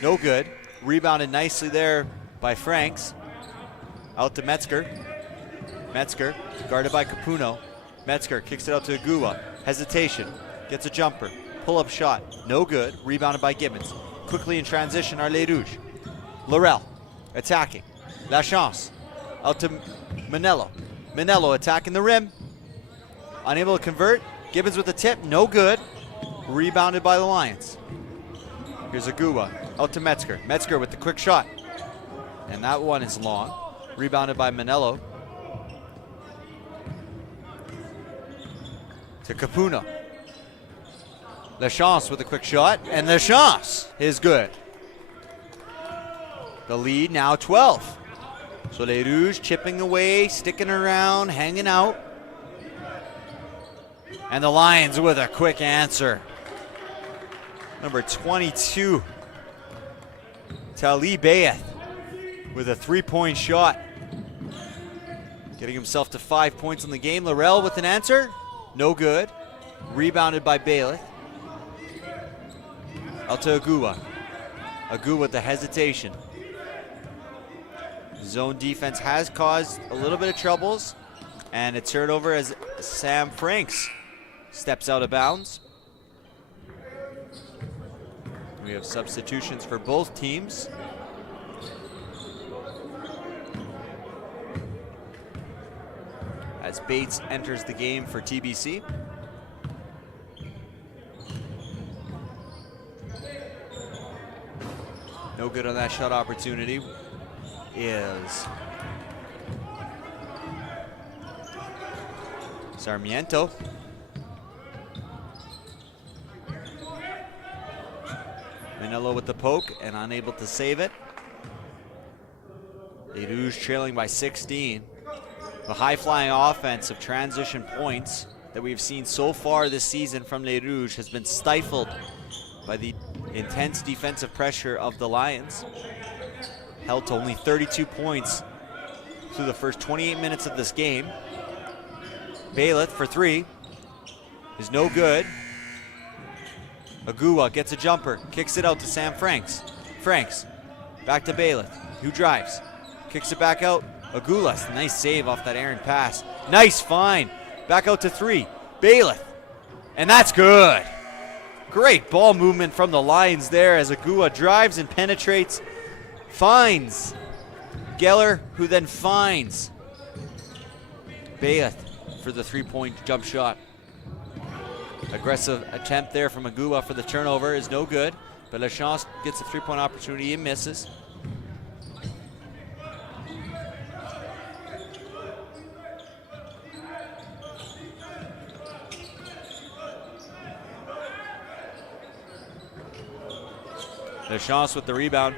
No good. Rebounded nicely there by Franks. Out to Metzger. Metzger guarded by Capuno. Metzger kicks it out to Ugawa. Hesitation. Gets a jumper. Pull-up shot. No good. Rebounded by Gibbons. Quickly in transition are Les Rouges. Laurel attacking. La Chance. Out to Manello. Manello attacking the rim. Unable to convert. Gibbons with the tip. No good. Rebounded by the Lions. Here's Ugawa. Out to Metzger. Metzger with the quick shot. And that one is long. Rebounded by Manello. To Capuno. Lachance with a quick shot, and Lachance is good. The lead now 12. So les Rouges chipping away, sticking around, hanging out. And the Lions with a quick answer. Number 22, Tali Bayeth with a 3-point shot. Getting himself to 5 points in the game. Laurel with an answer, no good. Rebounded by Bayeth. Out to Agua. Agua with the hesitation. Zone defense has caused a little bit of troubles, and a turnover as Sam Franks steps out of bounds. We have substitutions for both teams. As Bates enters the game for TBC. No good on that shot opportunity is Sarmiento. Manillo with the poke and unable to save it. Les Rouges trailing by 16. The high-flying offense of transition points that we've seen so far this season from Les Rouges has been stifled by the intense defensive pressure of the Lions. Held to only 32 points through the first 28 minutes of this game. Bayeth for 3 is no good. Agua gets a jumper, kicks it out to Sam Franks. Franks, back to Bayeth, who drives, kicks it back out. Agula, nice save off that errant pass. Nice find, back out to 3. Bayeth, and that's good. Great ball movement from the Lions there as Agua drives and penetrates. Finds Geller, who then finds Bayeth for the 3-point jump shot. Aggressive attempt there from Agua for the turnover is no good, but Lachance gets a 3-point opportunity and misses. Lachance with the rebound.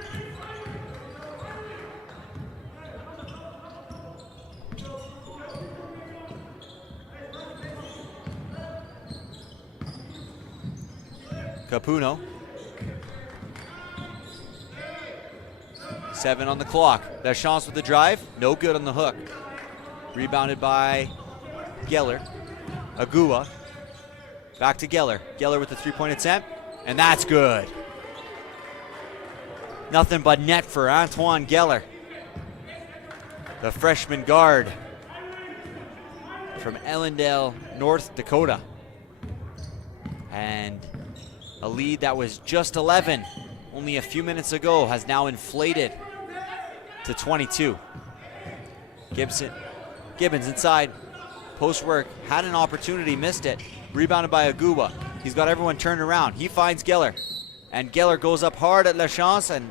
Capuno. 7 on the clock. Lachance with the drive. No good on the hook. Rebounded by Geller. Agua. Back to Geller. Geller with the 3-point attempt. And that's good. Nothing but net for Antoine Geller. The freshman guard from Ellendale, North Dakota. And a lead that was just 11 only a few minutes ago has now inflated to 22. Gibbons inside. Post work, had an opportunity, missed it. Rebounded by Agua. He's got everyone turned around. He finds Geller. And Geller goes up hard at Lachance and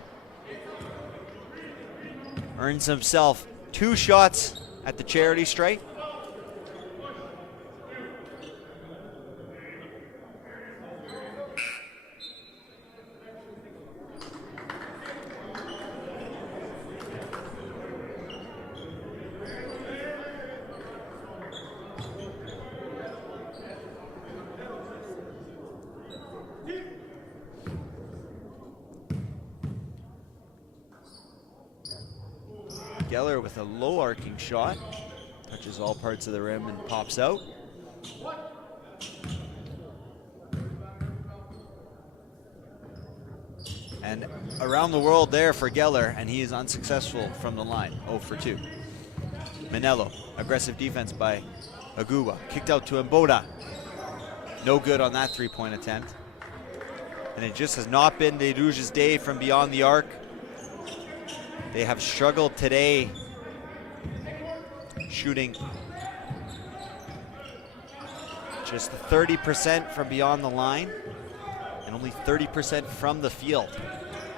earns himself 2 shots at the charity stripe. Geller with a low arcing shot. Touches all parts of the rim and pops out. And around the world there for Geller, and he is unsuccessful from the line, 0 for 2. Manillo, aggressive defense by Agua. Kicked out to Mboda. No good on that 3-point attempt. And it just has not been Les Rouges' day from beyond the arc. They have struggled today shooting just 30% from beyond the line and only 30% from the field.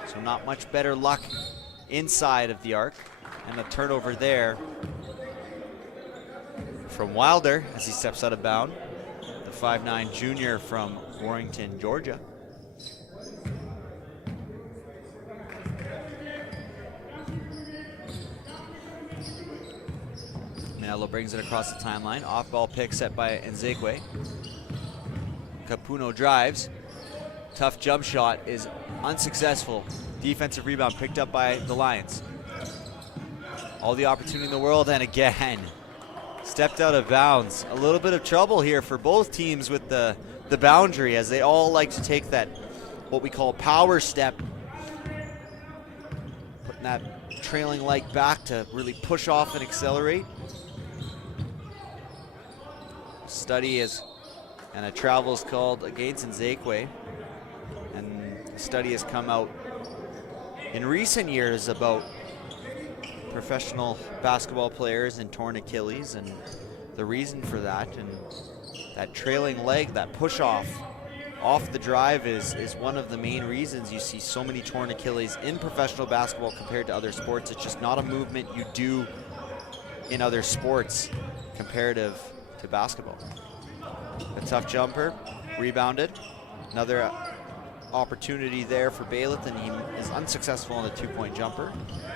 So not much better luck inside of the arc. And a turnover there from Wilder as he steps out of bound. The 5'9" junior from Warrington, Georgia. Manello brings it across the timeline. Off-ball pick set by Nzekwe. Capuno drives. Tough jump shot is unsuccessful. Defensive rebound picked up by the Lions. All the opportunity in the world, and again, stepped out of bounds. A little bit of trouble here for both teams with the boundary, as they all like to take that, what we call power step. Putting that trailing leg back to really push off and accelerate. Study is, and a travel is called against Nzekwe. And the study has come out in recent years about professional basketball players and torn Achilles, and the reason for that. And that trailing leg, that push off the drive is one of the main reasons you see so many torn Achilles in professional basketball compared to other sports. It's just not a movement you do in other sports comparative to basketball. A tough jumper, rebounded. Another opportunity there for Bailiff, and he is unsuccessful on the two-point jumper.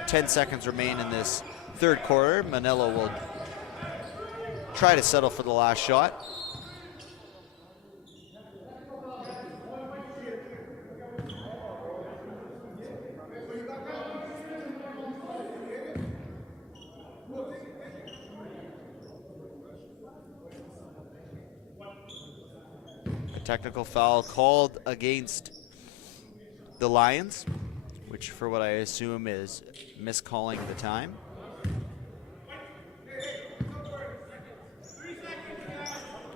10 seconds remain in this third quarter. Manello will try to settle for the last shot. A technical foul called against the Lions, which for what I assume is miscalling the time.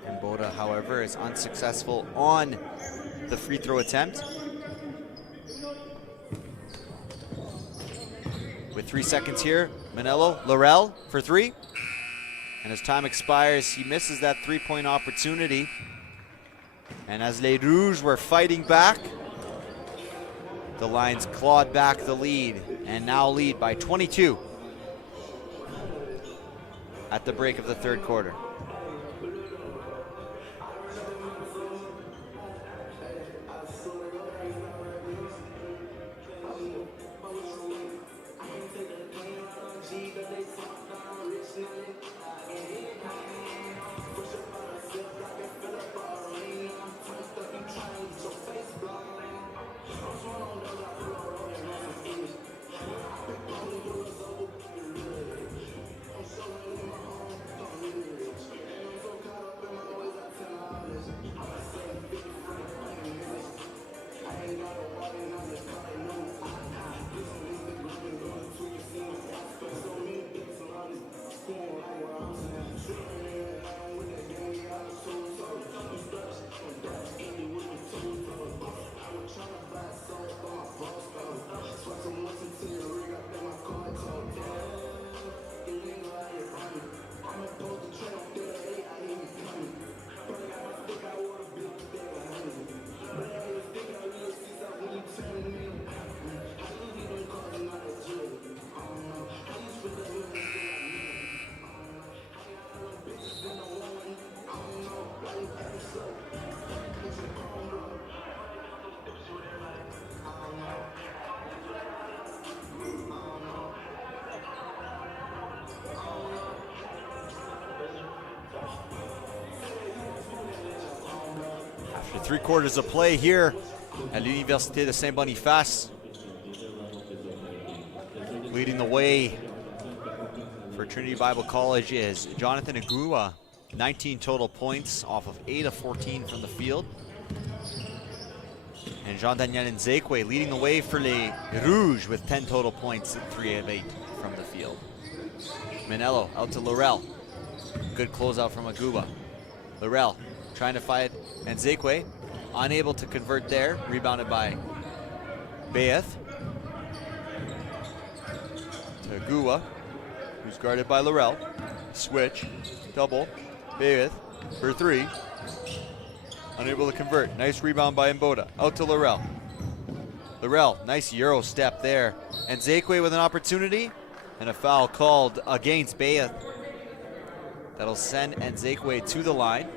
And Boda, however, is unsuccessful on the free throw attempt. With 3 seconds here, Manello, Laurel for three. And as time expires, he misses that three-point opportunity. And as Les Rouges were fighting back, the Lions clawed back the lead and now lead by 22 at the break of the third quarter. After 3 quarters of play here at Université de Saint-Boniface, leading the way for Trinity Bible College is Jonathan Agua, 19 total points off of 8 of 14 from the field. And Jean-Daniel Nzekwe leading the way for Les Rouges with 10 total points and 3 of 8 from the field. Manello out to Laurel. Good closeout from Agua. Laurel trying to fight Nzekwe, unable to convert there. Rebounded by Baeth. To Agua, who's guarded by Laurel. Switch, double, Baeth for three. Unable to convert. Nice rebound by Mboda. Out to Laurel. Laurel, nice Euro step there. Nzekwe with an opportunity, and a foul called against Baeth. That'll send Nzekwe to the line.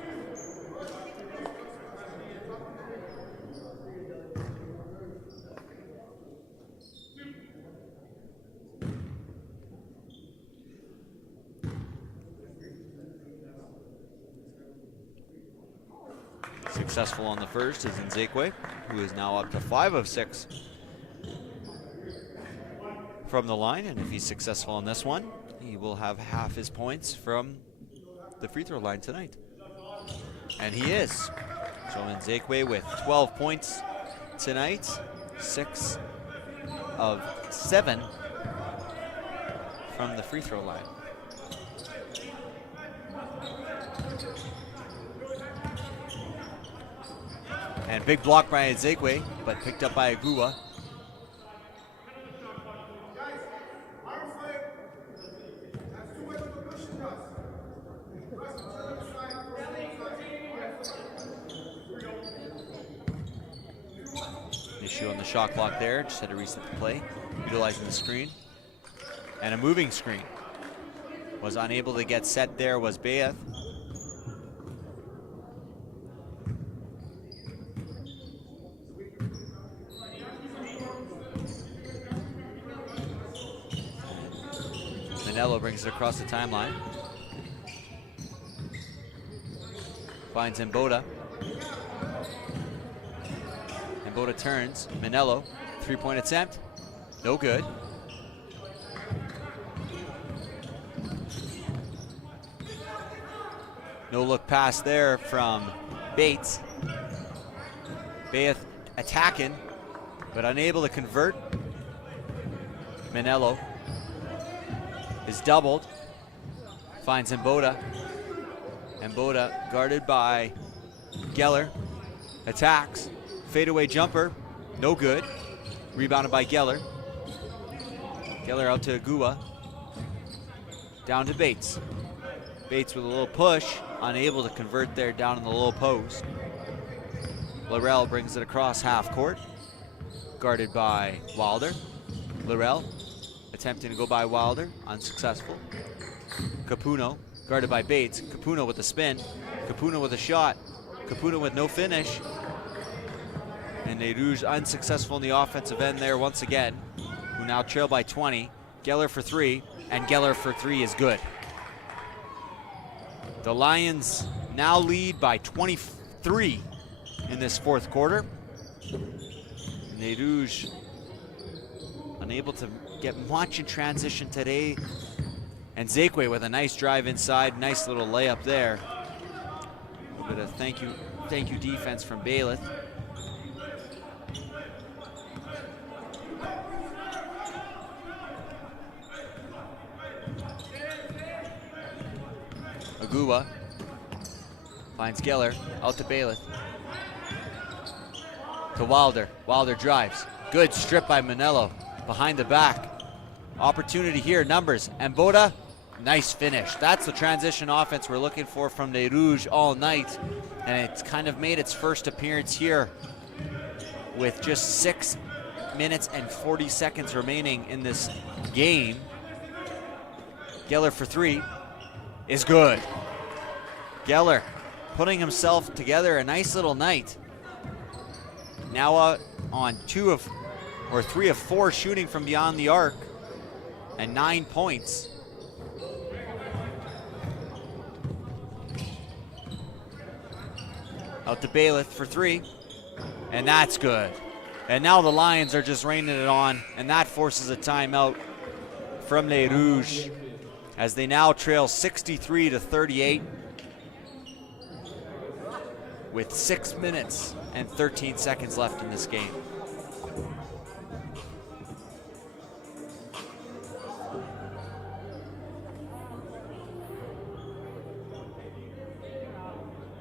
Successful on the first is Nzekwe, who is now up to 5 of 6 from the line. And if he's successful on this one, he will have half his points from the free throw line tonight. And he is. So Nzekwe with 12 points tonight, 6 of 7 from the free throw line. And big block by Nzekwe, but picked up by Agua. Issue on the shot clock there, just had to reset the play, utilizing the screen. And a moving screen. Was unable to get set there was Bayeth. Manello brings it across the timeline. Finds Mboda. Mboda turns. Manello, three-point attempt. No good. No look pass there from Bates. Bayeth attacking, but unable to convert. Manello is doubled. Finds Mboda. Mboda guarded by Geller. Attacks. Fadeaway jumper. No good. Rebounded by Geller. Geller out to Agua. Down to Bates. Bates with a little push. Unable to convert there down in the low post. Laurel brings it across half court. Guarded by Wilder. Laurel attempting to go by Wilder. Unsuccessful. Capuno guarded by Bates. Capuno with a spin. Capuno with a shot. Capuno with no finish. And the Rouges unsuccessful in the offensive end there once again. Who now trail by 20. Geller for 3. And Geller for 3 is good. The Lions now lead by 23 in this fourth quarter. And the Rouges unable to get much in transition today. And Nzekwe with a nice drive inside, nice little layup there. A little bit of thank you defense from Bailiff. Agua finds Geller, out to Bailiff. To Wilder. Wilder drives. Good strip by Manello. Behind the back. Opportunity here, numbers. Mboda, nice finish. That's the transition offense we're looking for from the Rouges all night. And it's kind of made its first appearance here with just 6 minutes and 40 seconds remaining in this game. Geller for 3 is good. Geller putting himself together a nice little night. Now on 3 of 4 shooting from beyond the arc and 9 points. Out to Bailiff for 3, and that's good. And now the Lions are just raining it on, and that forces a timeout from Les Rouges as they now trail 63-38 with 6 minutes and 13 seconds left in this game.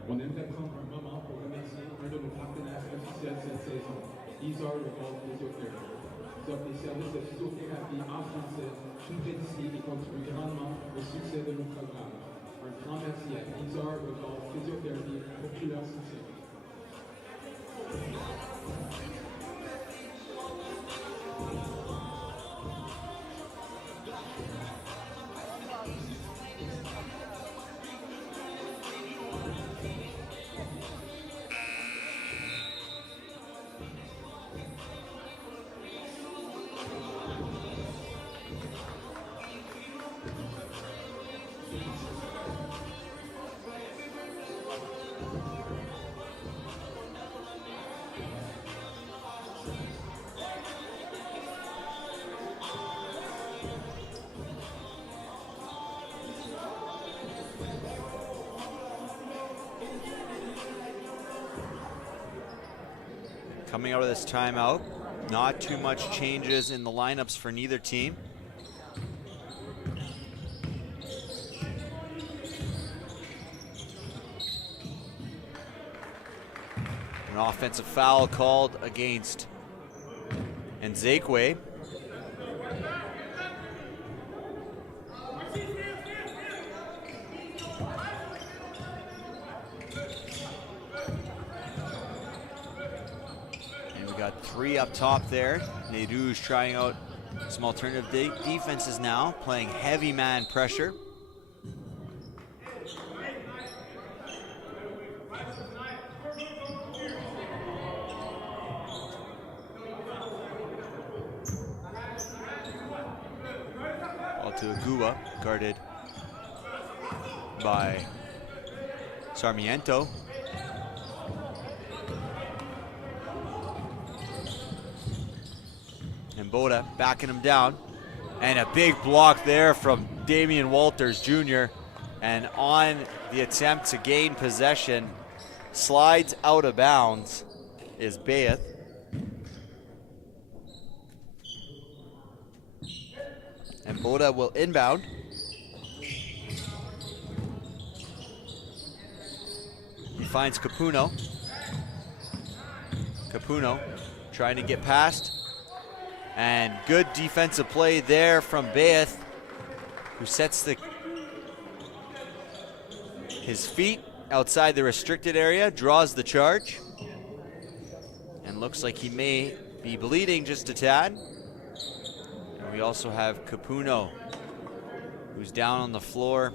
On aimerait prendre un moment pour remercier un de nos partenaires officiels cette saison, Isar le Golf Physiotherapy. Ils offrent des services de physiothérapie en français tout près d'ici et contribuent grandement au succès de nos programmes. Un grand merci à Isar le Golf Physiotherapy pour tout leur succès. Coming out of this timeout, not too much changes in the lineups for neither team. An offensive foul called against Nzekwe. And we got 3 up top there. Les Rouges trying out some alternative defenses now, playing heavy man pressure. To Agua, guarded by Sarmiento. And Boda backing him down. And a big block there from Damian Walters Jr. And on the attempt to gain possession, slides out of bounds is Bayeth. And Boda will inbound. He finds Capuno. Capuno trying to get past. And good defensive play there from Bayeth, who sets his feet outside the restricted area, draws the charge. And looks like he may be bleeding just a tad. We also have Capuno, who's down on the floor.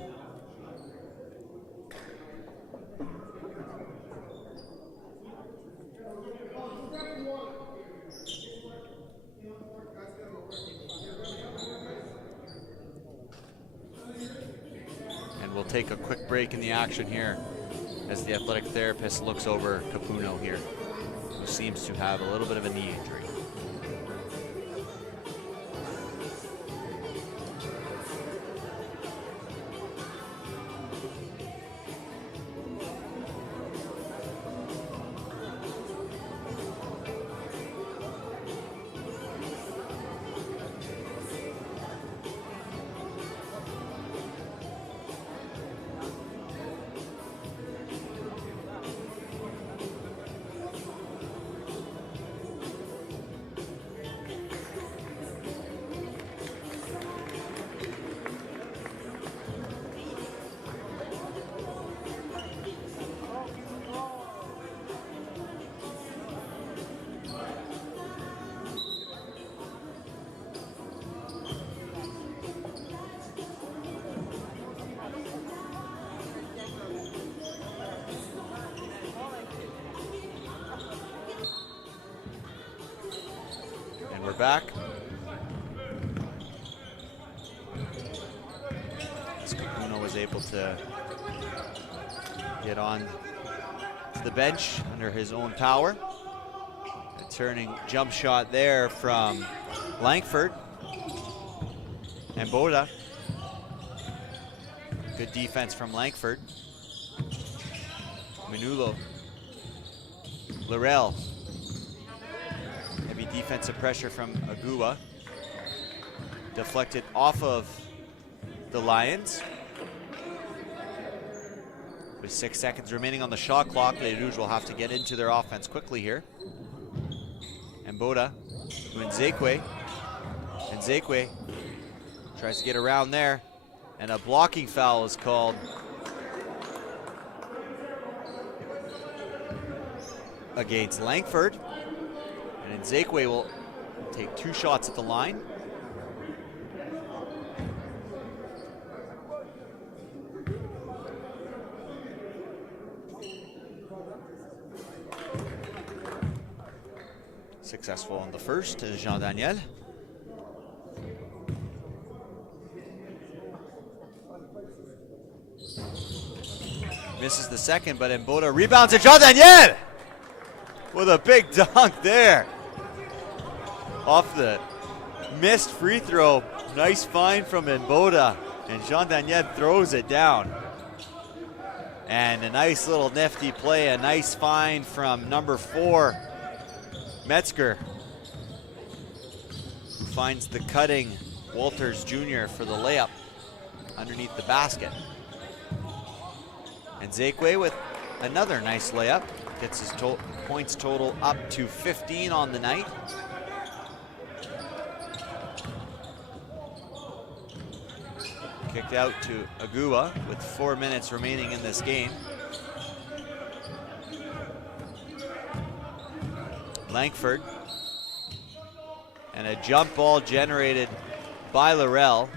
And we'll take a quick break in the action here as the athletic therapist looks over Capuno here, who seems to have a little bit of a knee injury. Back. Capuno was able to get on to the bench under his own power. A turning jump shot there from Langford. And Boda. Good defense from Langford. Manulo. Laurel. Heavy defensive pressure from Agua. Deflected off of the Lions. With 6 seconds remaining on the shot clock, Les Rouges will have to get into their offense quickly here. And Boda to Nzekwe. Nzekwe tries to get around there. And a blocking foul is called against Langford. And Nzekwe will take 2 shots at the line. Successful on the first to Jean Daniel. Misses the second, but Mboda rebounds to Jean Daniel with a big dunk there. Off the missed free throw. Nice find from Mboda, and Jean Daniel throws it down. And a nice little nifty play, a nice find from number 4 Metzger finds the cutting Walters Jr. for the layup underneath the basket. And Zakwe with another nice layup. Gets his points total up to 15 on the night. Kicked out to Agua with 4 minutes remaining in this game. Langford. And a jump ball generated by Laurel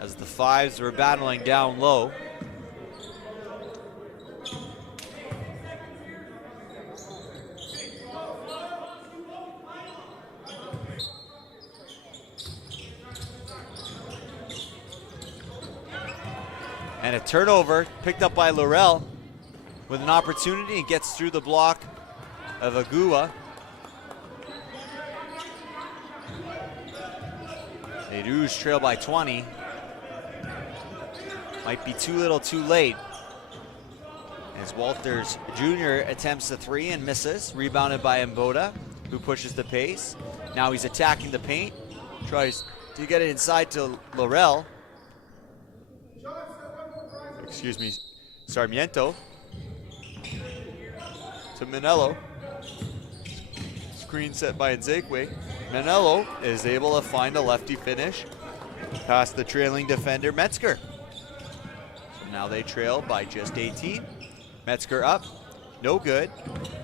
as the Fives were battling down low. And a turnover picked up by Laurel with an opportunity and gets through the block of Agua. The Rouges trail by 20. Might be too little too late. As Walters Jr. attempts the three and misses. Rebounded by Mboda, who pushes the pace. Now he's attacking the paint. Tries to get it inside to Laurel. Excuse me, Sarmiento. To Manello. Screen set by Nzekwe. Manello is able to find a lefty finish past the trailing defender, Metzger. So now they trail by just 18. Metzger up, no good.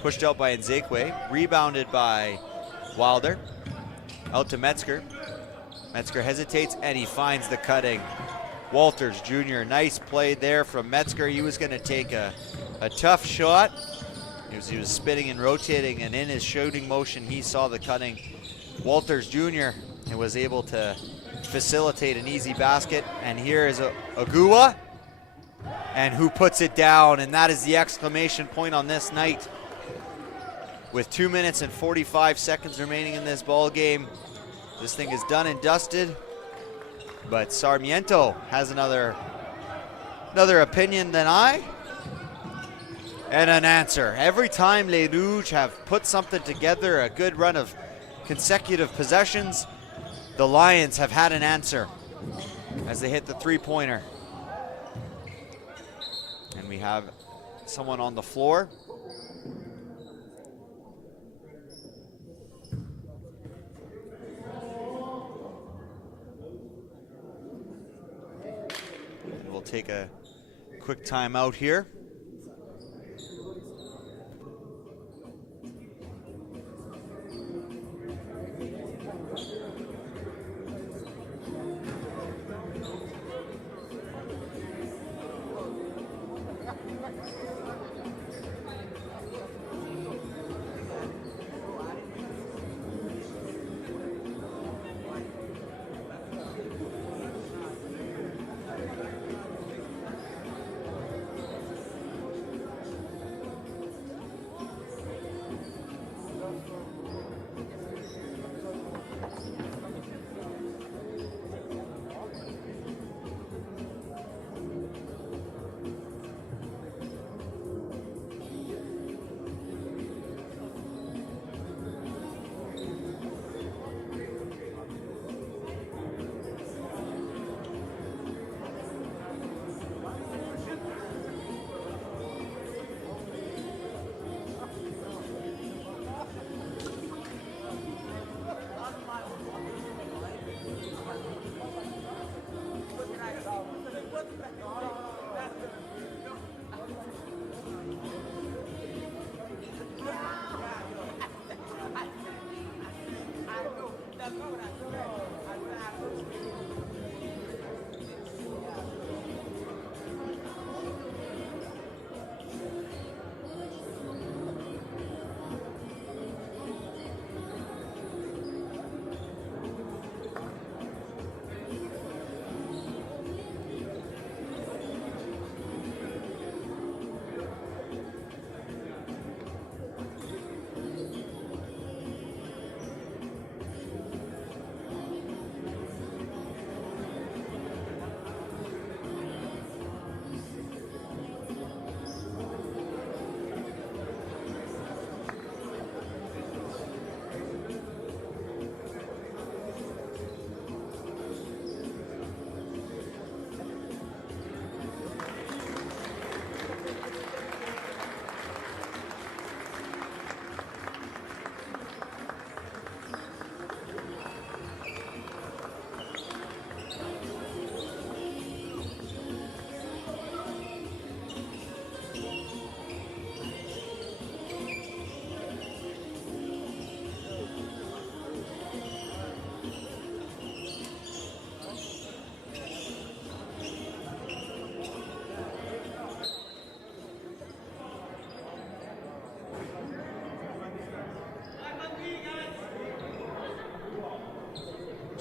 Pushed out by Nzekwe, rebounded by Wilder. Out to Metzger. Metzger hesitates and he finds the cutting Walters Jr. Nice play there from Metzger. He was gonna take a tough shot. He was spinning and rotating, and in his shooting motion, he saw the cutting Walters Jr. and was able to facilitate an easy basket. And here is Agua, and who puts it down, and that is the exclamation point on this night. With 2 minutes and 45 seconds remaining in this ball game, this thing is done and dusted. But Sarmiento has another opinion than I. And an answer. Every time Les Rouges have put something together, a good run of consecutive possessions, the Lions have had an answer as they hit the three-pointer. And we have someone on the floor. And we'll take a quick timeout here.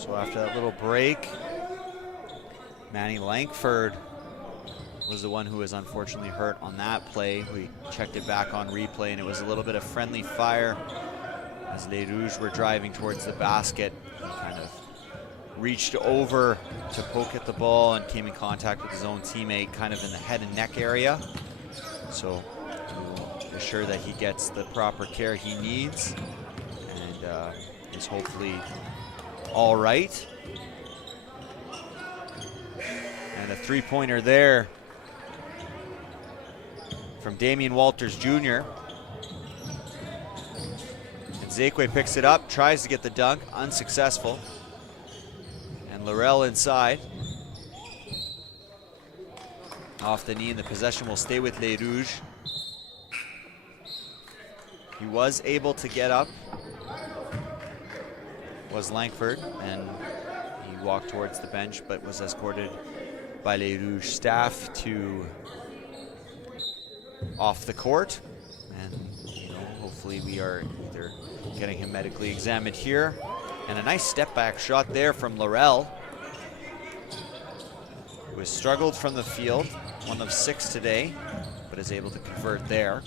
So after that little break, Manny Langford was the one who was unfortunately hurt on that play. We checked it back on replay, and it was a little bit of friendly fire as Les Rouges were driving towards the basket. He kind of reached over to poke at the ball and came in contact with his own teammate kind of in the head and neck area. So we'll assure that he gets the proper care he needs and is hopefully all right. And a three-pointer there from Damian Walters Jr. And Zekwe picks it up, tries to get the dunk, unsuccessful. And Laurel inside. Off the knee, and the possession will stay with Les Rouges. He was able to get up, was Langford, and he walked towards the bench, but was escorted by Les Rouges staff to off the court. And hopefully we are either getting him medically examined here. And a nice step back shot there from Laurel, who has struggled from the field, 1 of 6 today, but is able to convert there.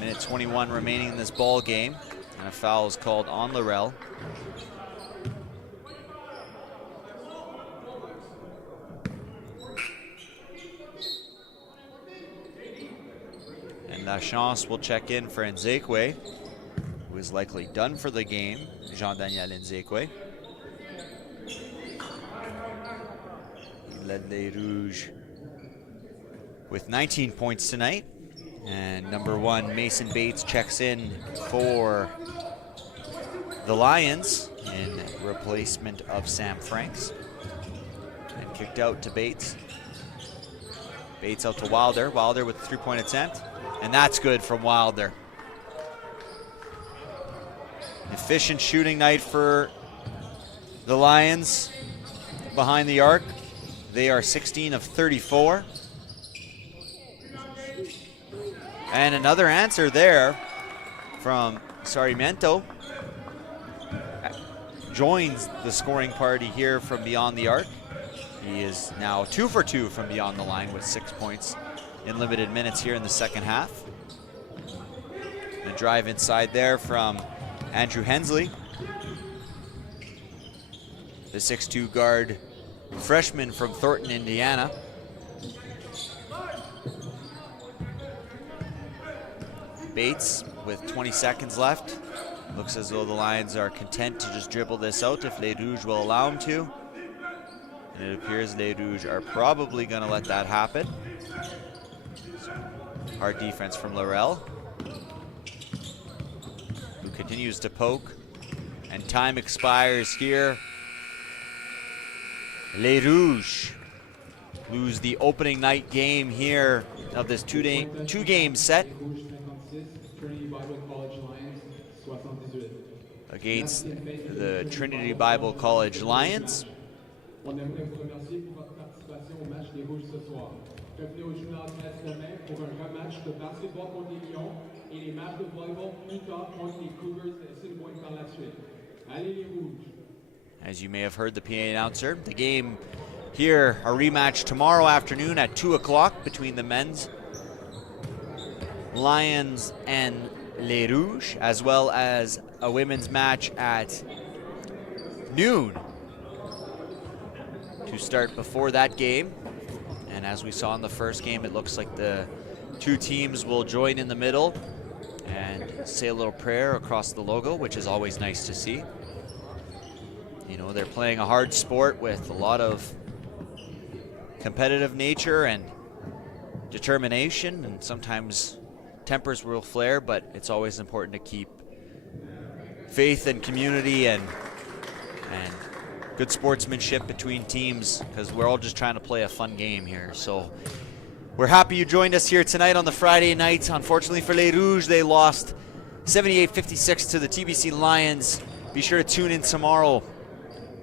Minute 21 remaining in this ball game, and a foul is called on Laurel. And Lachance will check in for Nzekwe, who is likely done for the game, Jean-Daniel Nzekwe. He led Les Rouges with 19 points tonight. And number 1, Mason Bates, checks in for the Lions in replacement of Sam Franks. And kicked out to Bates. Bates out to Wilder. Wilder with a three-point attempt. And that's good from Wilder. Efficient shooting night for the Lions behind the arc. They are 16 of 34. And another answer there from Sarmiento. Joins the scoring party here from beyond the arc. He is now 2 for 2 from beyond the line with 6 points in limited minutes here in the second half. And a drive inside there from Andrew Hensley. The 6'2" guard freshman from Thornton, Indiana. Bates with 20 seconds left. Looks as though the Lions are content to just dribble this out if Les Rouges will allow them to. And it appears Les Rouges are probably going to let that happen. Hard defense from Laurel, who continues to poke. And time expires here. Les Rouges lose the opening night game here of this two-game set against the Trinity Bible College Lions. As you may have heard the PA announcer, the game here, a rematch tomorrow afternoon at 2 o'clock between the men's Lions and Les Rouges, as well as a women's match at noon to start before that game. And as we saw in the first game, it looks like the two teams will join in the middle and say a little prayer across the logo, which is always nice to see. You know, they're playing a hard sport with a lot of competitive nature and determination, and sometimes tempers will flare, but it's always important to keep faith and community and good sportsmanship between teams, because we're all just trying to play a fun game here. So we're happy you joined us here tonight on the Friday night. Unfortunately for Les Rouges, they lost 78-56 to the TBC Lions. Be sure to tune in tomorrow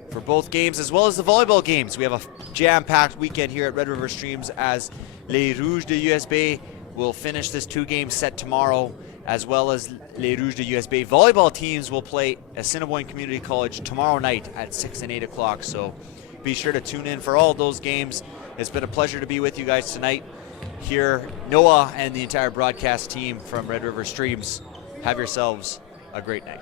for both games as well as the volleyball games. We have a jam-packed weekend here at Red River Streams as Les Rouges de USB will finish this 2-game set tomorrow, as well as Les Rouges de USB. Volleyball teams will play Assiniboine Community College tomorrow night at 6 and 8 o'clock. So be sure to tune in for all those games. It's been a pleasure to be with you guys tonight. Here, Noah and the entire broadcast team from Red River Streams, have yourselves a great night.